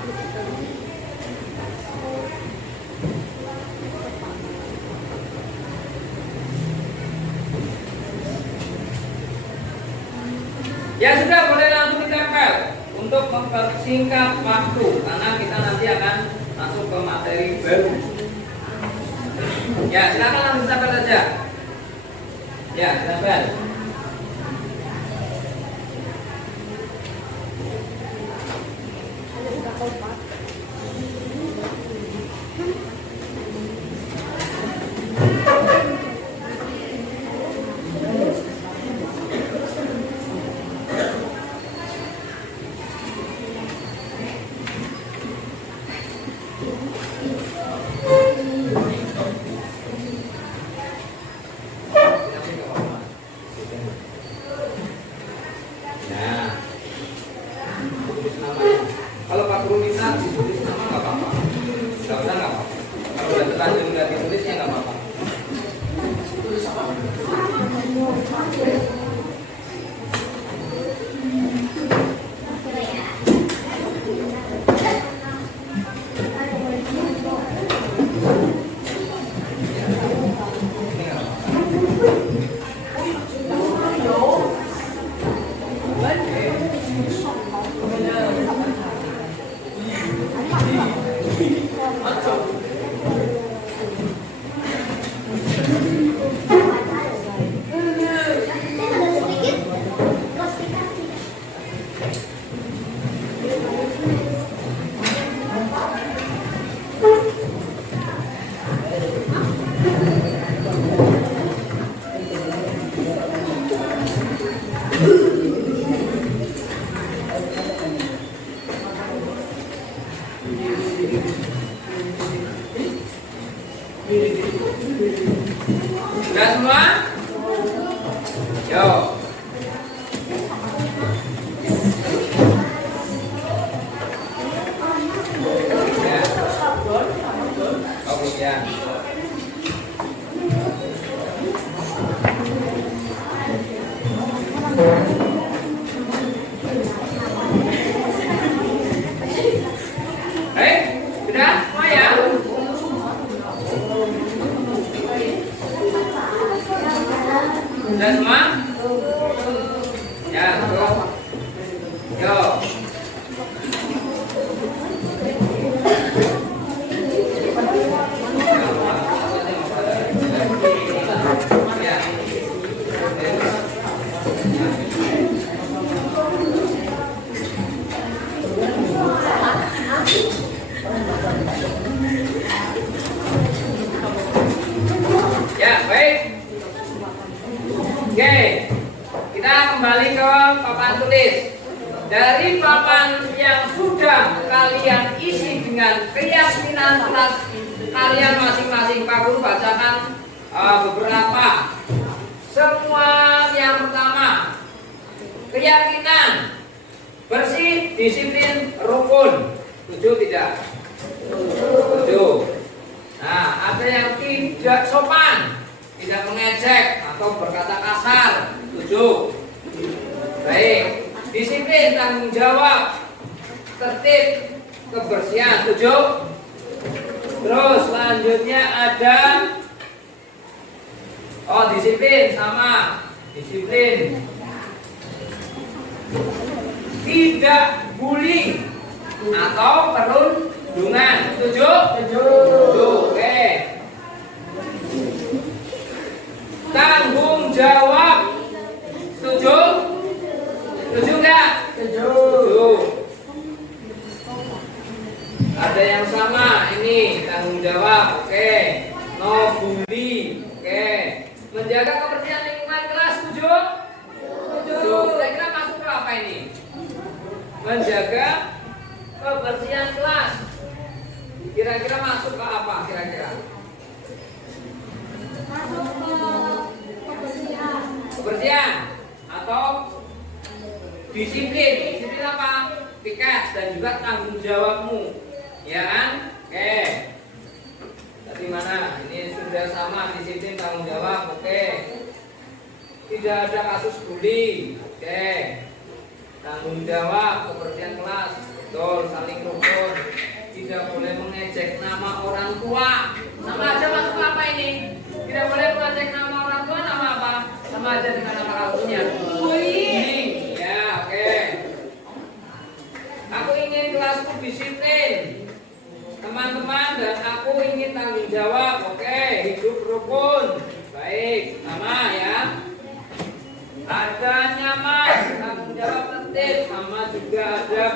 Ya sudah, boleh langsung ditempel untuk mempersingkat waktu, karena kita nanti akan masuk ke materi baru. Ya, silakan langsung tempel saja. Ya, tempel. Ya, terus. Yo. Ya, baik. Oke, kita kembali ke papan tulis. Dari papan yang sudah kalian isi dengan keyakinan kelas kalian masing-masing, Pak Guru bacakan beberapa. Semua yang pertama, keyakinan, bersih, disiplin, rukun. Setuju tidak? Setuju. Nah, ada yang tidak sopan, tidak mengejek atau berkata kasar. Setuju. Baik. Disiplin, tanggung jawab, tertib, kebersihan. Setuju. Terus selanjutnya ada disiplin sama disiplin. Tidak bullying atau perundungan. Setuju? Setuju. Oke. Tanggung jawab. Setuju? Setuju nggak? Setuju. Ada yang sama ini tanggung jawab. Oke. No bully. Oke. Menjaga kebersihan lingkungan kelas. Setuju? Setuju. Kira-kira masuk ke apa ini? Menjaga kebersihan kelas. Kira-kira masuk ke apa? Kira-kira? Masuk ke kebersihan. Kebersihan atau disiplin. Disiplin apa? Piket dan juga tanggung jawabmu. Ya kan? Oke. Tadi mana? Ini sudah sama disiplin tanggung jawab. Oke. Tidak ada kasus bully. Oke. Tanggung jawab, kebersihan kelas. Betul, saling rukun. Tidak boleh mengejek nama orang tua. Sama aja masuk apa ini? Tidak boleh mengejek nama orang tua. Nama apa? Sama aja dengan nama ratunya. Bullying. Ya, oke. Aku ingin kelasku disiplin, teman-teman, dan aku ingin tanggung jawab. Oke, hidup rukun. Baik, sama ya. Ada nyaman, tanggung jawab tertib, sama juga ada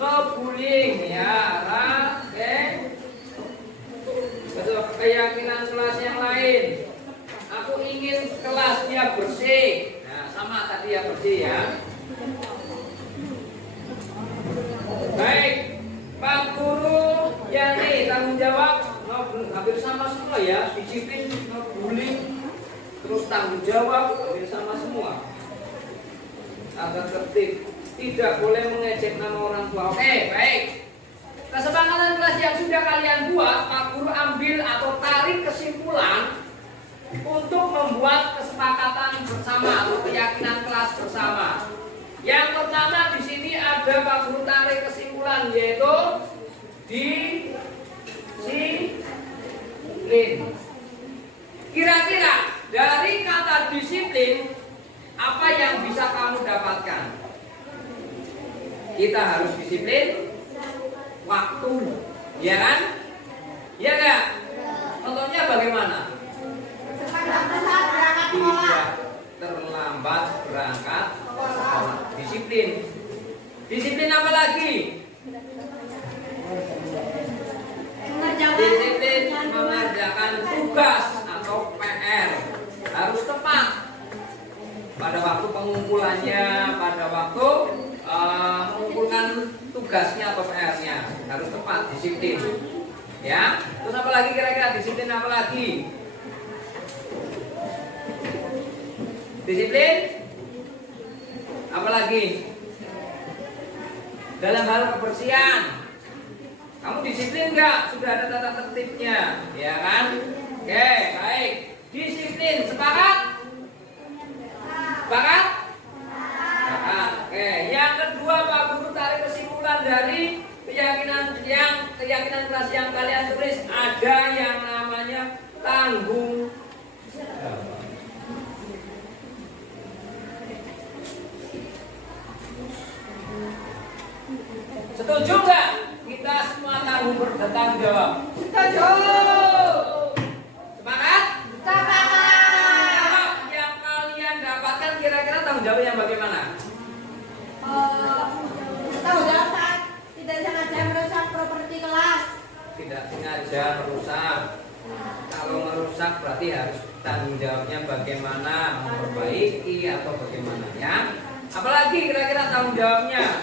no bullying ya. Oke. Betul, keyakinan kelas yang lain. Aku ingin kelasnya bersih. Nah, sama tadi ya, bersih ya. Baik, Pak Guru yang nih tanggung jawab hampir sama semua ya. Disiplin, no bullying, terus tanggung jawab hampir sama semua. Agar tertib, tidak boleh mengejek nama orang tua. Oke, baik. Kesepakatan kelas yang sudah kalian buat, Pak Guru ambil atau tarik kesimpulan untuk membuat kesepakatan bersama atau keyakinan kelas bersama. Yang pertama di sini ada Pak Guru tarik kesimpulan, yaitu disiplin. Kira-kira dari kata disiplin apa yang bisa kamu dapatkan? Kita harus disiplin waktu, ya kan? Ya enggak? Contohnya bagaimana? Tidak terlambat berangkat sekolah. Disiplin. Disiplin apa lagi? Disiplin mengerjakan tugas atau PR. Harus tepat pada waktu pengumpulannya, pada waktu mengumpulkan tugasnya atau PR-nya. Harus tepat, disiplin. Ya. Terus apa lagi kira-kira disiplin apa lagi? Disiplin apa lagi? Dalam hal kebersihan, kamu disiplin nggak? Sudah ada tata tertibnya, ya kan? Oke, baik. Disiplin, sepakat? Sepakat? Sepakat. Oke, yang kedua Pak Guru tarik kesimpulan dari keyakinan kelas yang kalian tulis, ada yang namanya tanggung jawab. Setuju nggak? Kita semua bertanggung jawab. Setuju. Semangat? Semangat. Yang kalian dapatkan kira-kira tanggung jawab yang bagaimana? Tahu jawab saat tidak sengaja merusak properti kelas. Tidak sengaja merusak. Kalau merusak berarti harus tanggung jawabnya bagaimana, memperbaiki atau bagaimana ya. Apalagi kira-kira tanggung jawabnya?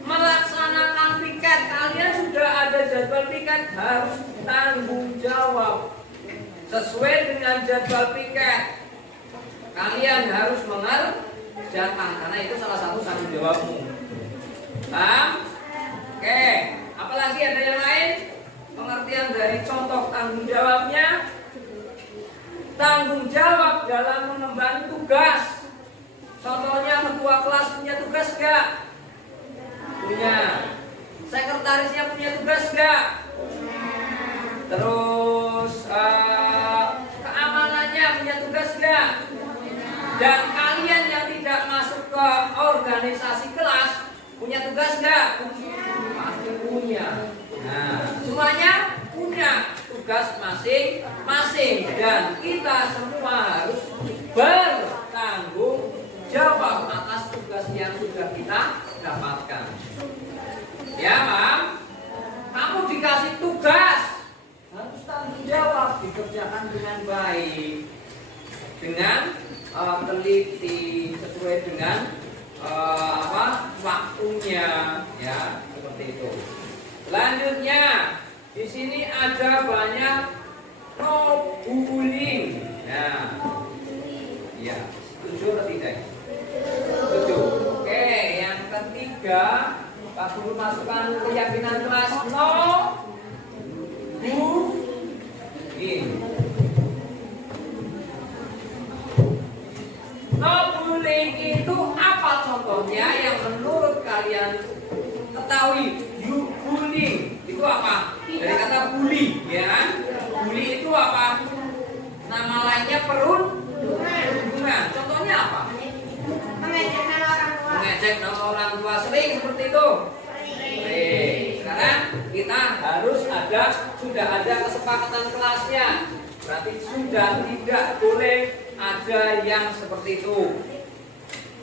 Melaksanakan piket. Kalian sudah ada jadwal piket, harus tanggung jawab sesuai dengan jadwal piket. Kalian harus mengerjakan karena itu salah satu tanggung jawabmu. Paham? Oke. Apalagi ada yang lain? Pengertian dari contoh tanggung jawabnya. Tanggung jawab dalam mengemban tugas. Contohnya ketua kelas punya tugas gak? Punya. Sekretarisnya punya tugas gak? Terus keamanannya punya tugas gak? Dan kalian yang tidak masuk ke organisasi kelas punya tugas gak? Pasti punya. Nah, semuanya punya tugas masing-masing dan kita semua harus bertanggung jawab atas tugas yang sudah kita dapatkan. Ya, Mam? Kamu dikasih tugas, harus tanggung jawab, dikerjakan dengan baik, dengan teliti, sesuai dengan waktunya, ya, seperti itu. Selanjutnya, di sini ada banyak no bullying. Nah, ya, setuju atau tidak? Setuju. Oke, yang ketiga, Pak Guru masukkan keyakinan kelas no bullying. No bullying itu apa contohnya yang menurut kalian ketahui? Bullying itu apa? Dari kata bully, ya. Bully itu apa? Nama lainnya perundungan. Contohnya apa? Mengejek nama orang tua. Mengejek nama orang tua, sering seperti itu. Sekarang kita harus sudah ada kesepakatan kelasnya. Berarti sudah tidak boleh ada yang seperti itu.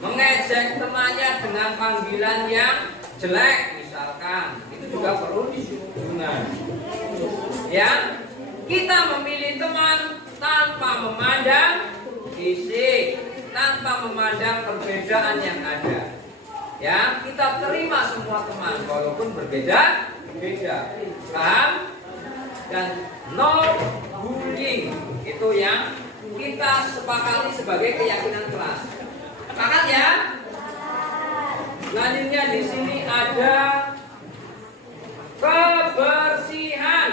Mengejek temannya dengan panggilan yang jelek misalkan, itu juga perundungan. Ya, kita memilih teman tanpa memandang fisik, tanpa memandang perbedaan yang ada. Ya, kita terima semua teman walaupun berbeda. Paham? Dan no bullying itu yang kita sepakati sebagai keyakinan kelas. Sepakat ya? Selanjutnya di sini ada kebersihan.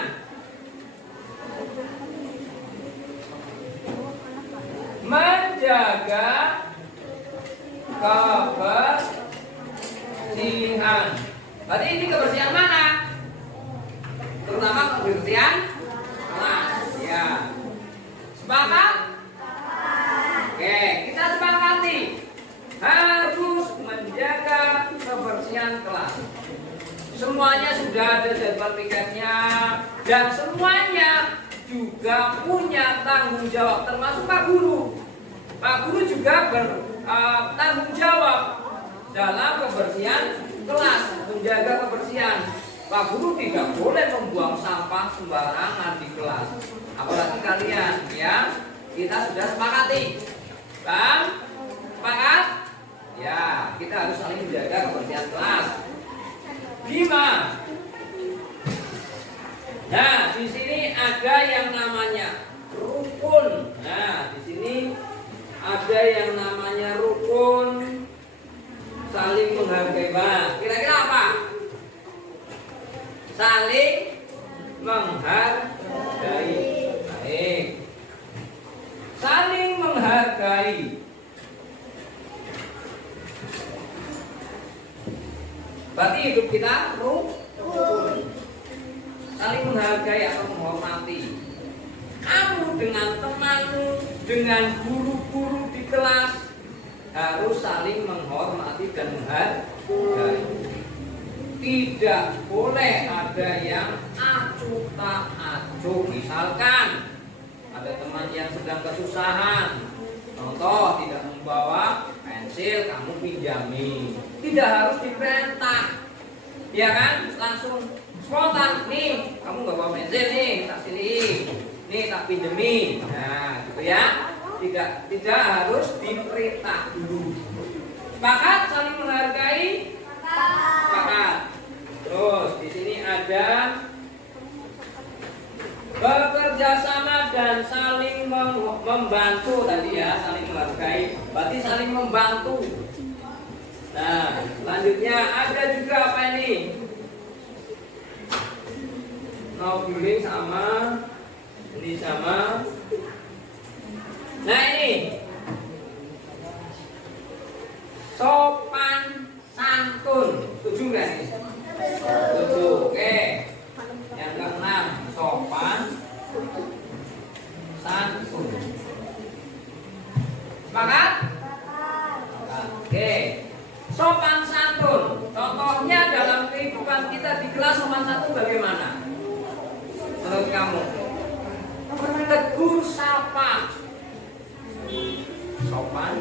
Menjaga kebersihan. Berarti ini kebersihan mana? Terutama kebersihan kelas. Ya. Sepakat? Oke, kita sepakati. Harus menjaga kebersihan kelas. Semuanya sudah ada jadwal piketnya dan semuanya juga punya tanggung jawab, termasuk Pak Guru. Pak Guru juga bertanggung jawab dalam kebersihan kelas, menjaga kebersihan. Pak Guru tidak boleh membuang sampah sembarangan di kelas, apalagi kalian, ya. Kita sudah sepakati, Bang? Sepakat? Ya, kita harus saling menjaga kebersihan kelas. 5. Nah, di sini ada yang namanya rukun. Nah, di sini ada yang namanya rukun saling menghargai. Nah, kira-kira apa? Saling menghargai. Baik. Saling menghargai. Berarti hidup kita rukun. Saling menghargai atau menghormati. Kamu dengan temanmu, dengan guru-guru di kelas harus saling menghormati dan menghargai. tidak boleh ada yang acuh tak acuh. Misalkan ada teman yang sedang kesusahan, contoh tidak membawa pensil, kamu pinjami. Tidak harus diperintah, ya kan? Langsung spontan, nih kamu nggak bawa pensil nih, tak sini, nih tak pinjemi. Nah, gitu ya. Tidak harus diperintah dulu. Sepakat saling menghargai? Sepakat. Terus di sini ada bekerja sama dan saling membantu tadi ya, saling menghargai. Berarti saling membantu. Nah, selanjutnya ada juga apa ini? No bullying sama ini sama. Nah ini sopan santun. Setuju nggak nih? Setuju. Oke. Yang keenam sopan santun. Sepakat? Oke. Sopan santun. Contohnya dalam kehidupan kita di kelas sopan santun bagaimana? Menurut kamu? Tegur sapa. Sopan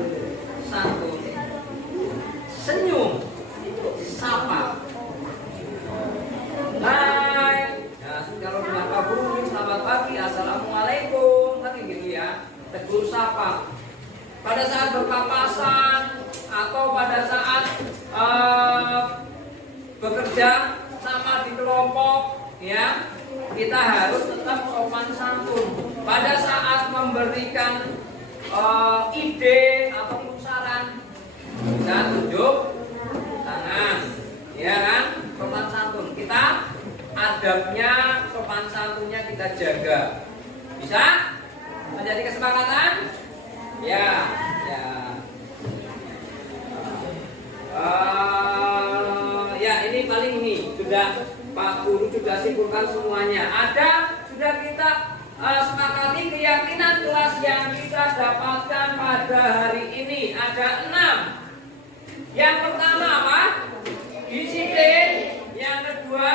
santun. Senyum sapa. Hai. Nah, kalau dengan Pak Guru selamat pagi, assalamualaikum, kan gitu ya. Tegur sapa. Pada saat berpapasan atau pada saat bekerja sama di kelompok, ya, kita harus tetap sopan santun. Pada saat memberikan ide atau saran, kita tunjuk tangan, ya kan? Sopan santun. Kita adabnya, sopan santunnya kita jaga. Bisa? Menjadi kesepakatan? Ya, ya. Ya ini paling ini sudah Pak Guru sudah simpulkan semuanya. Ada sudah kita sepakati keyakinan kelas yang kita dapatkan pada hari ini ada 6. Yang pertama apa? Disiplin. Yang kedua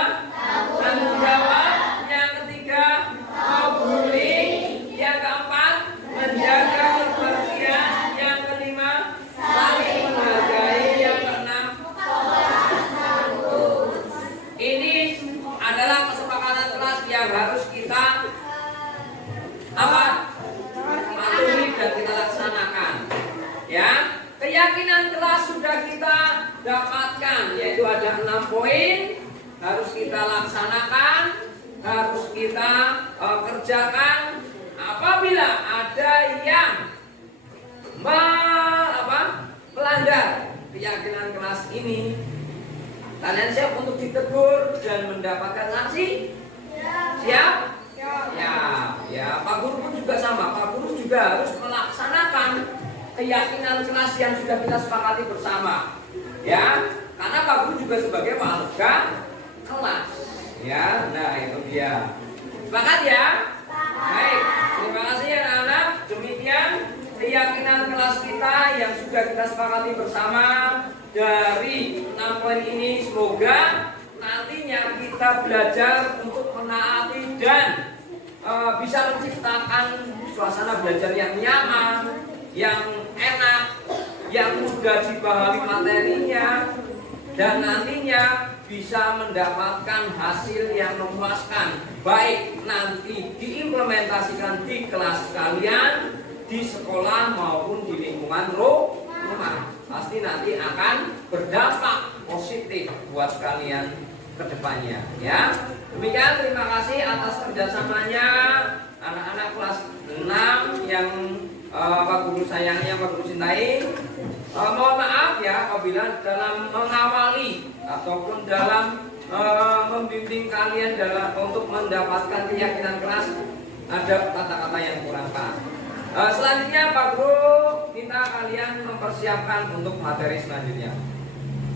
tanggung jawab. Yang ketiga no bullying. Yang keempat menjaga kebersihan. Yang kelima saling menghargai. Yang keenam ini adalah kesepakatan kelas yang harus kita apa? Patuhi dan kita laksanakan. Ya, keyakinan kelas sudah kita dapatkan, yaitu ada 6 poin harus kita laksanakan, harus kita kerjakan. Apabila ada yang melanggar keyakinan kelas ini, kalian siap untuk ditegur dan mendapatkan sanksi? Siap? Ya, Pak Guru pun juga sama. Pak Guru juga harus melaksanakan keyakinan kelas yang sudah kita sepakati bersama. Ya, karena Pak Guru juga sebagai warga kelas. Ya, nah itu dia. Sepakat ya? Baik, terima kasih anak-anak. Demikian keyakinan kelas kita yang sudah kita sepakati bersama dari 6 poin ini. Semoga nantinya kita belajar untuk menaati dan bisa menciptakan suasana belajar yang nyaman, yang enak, yang mudah dipahami materinya, dan nantinya bisa mendapatkan hasil yang memuaskan, baik nanti diimplementasikan di kelas kalian, di sekolah maupun di lingkungan rumah. Pasti nanti akan berdampak positif buat kalian ke depannya, ya. Demikian, terima kasih atas kerjasamanya anak-anak kelas 6 yang Pak Guru sayangnya, Pak Guru cintai. Mohon maaf ya apabila dalam mengawali ataupun dalam membimbing kalian untuk mendapatkan keyakinan kelas ada kata-kata yang kurang pas. Selanjutnya Pak Guru minta kalian mempersiapkan untuk materi selanjutnya.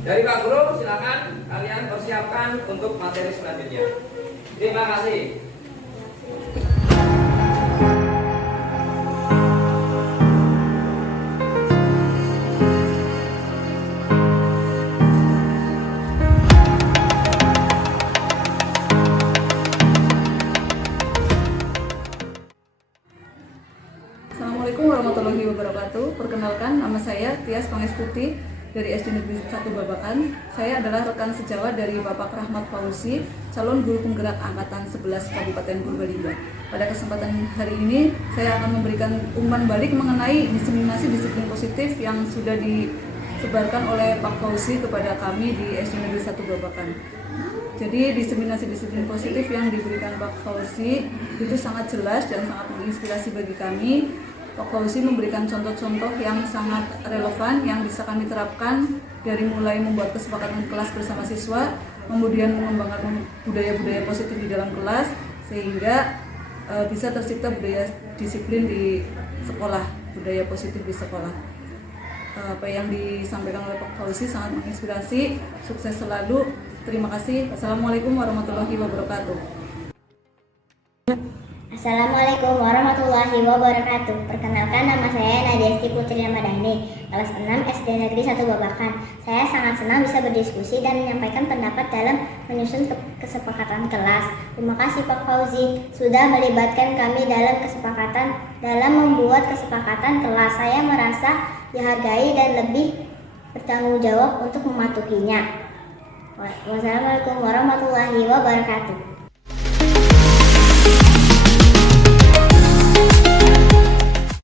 Dari Pak Guru silakan kalian persiapkan untuk materi selanjutnya. Terima kasih. Astuti dari SD Negeri 1 Babakan. Saya adalah rekan sejawat dari Bapak Rahmat Fauzi, calon guru penggerak angkatan 11 Kabupaten Purbalingga. Pada kesempatan hari ini, saya akan memberikan umpan balik mengenai diseminasi disiplin positif yang sudah disebarkan oleh Pak Fauzi kepada kami di SD Negeri 1 Babakan. Jadi diseminasi disiplin positif yang diberikan Pak Fauzi itu sangat jelas dan sangat menginspirasi bagi kami. Pak Fauzi memberikan contoh-contoh yang sangat relevan yang bisa kami terapkan dari mulai membuat kesepakatan kelas bersama siswa, kemudian mengembangkan budaya-budaya positif di dalam kelas sehingga bisa tercipta budaya disiplin di sekolah, budaya positif di sekolah. Apa yang disampaikan oleh Pak Fauzi sangat menginspirasi. Sukses selalu. Terima kasih. Assalamualaikum warahmatullahi wabarakatuh. Assalamualaikum warahmatullahi wabarakatuh. Perkenalkan, nama saya Nadiasti Putri Ramadhani, kelas 6 SD Negeri 1 Babakan. Saya sangat senang bisa berdiskusi dan menyampaikan pendapat dalam menyusun kesepakatan kelas. Terima kasih Pak Fauzi sudah melibatkan kami dalam membuat kesepakatan kelas. Saya merasa dihargai dan lebih bertanggung jawab untuk mematuhinya. Wassalamualaikum warahmatullahi wabarakatuh.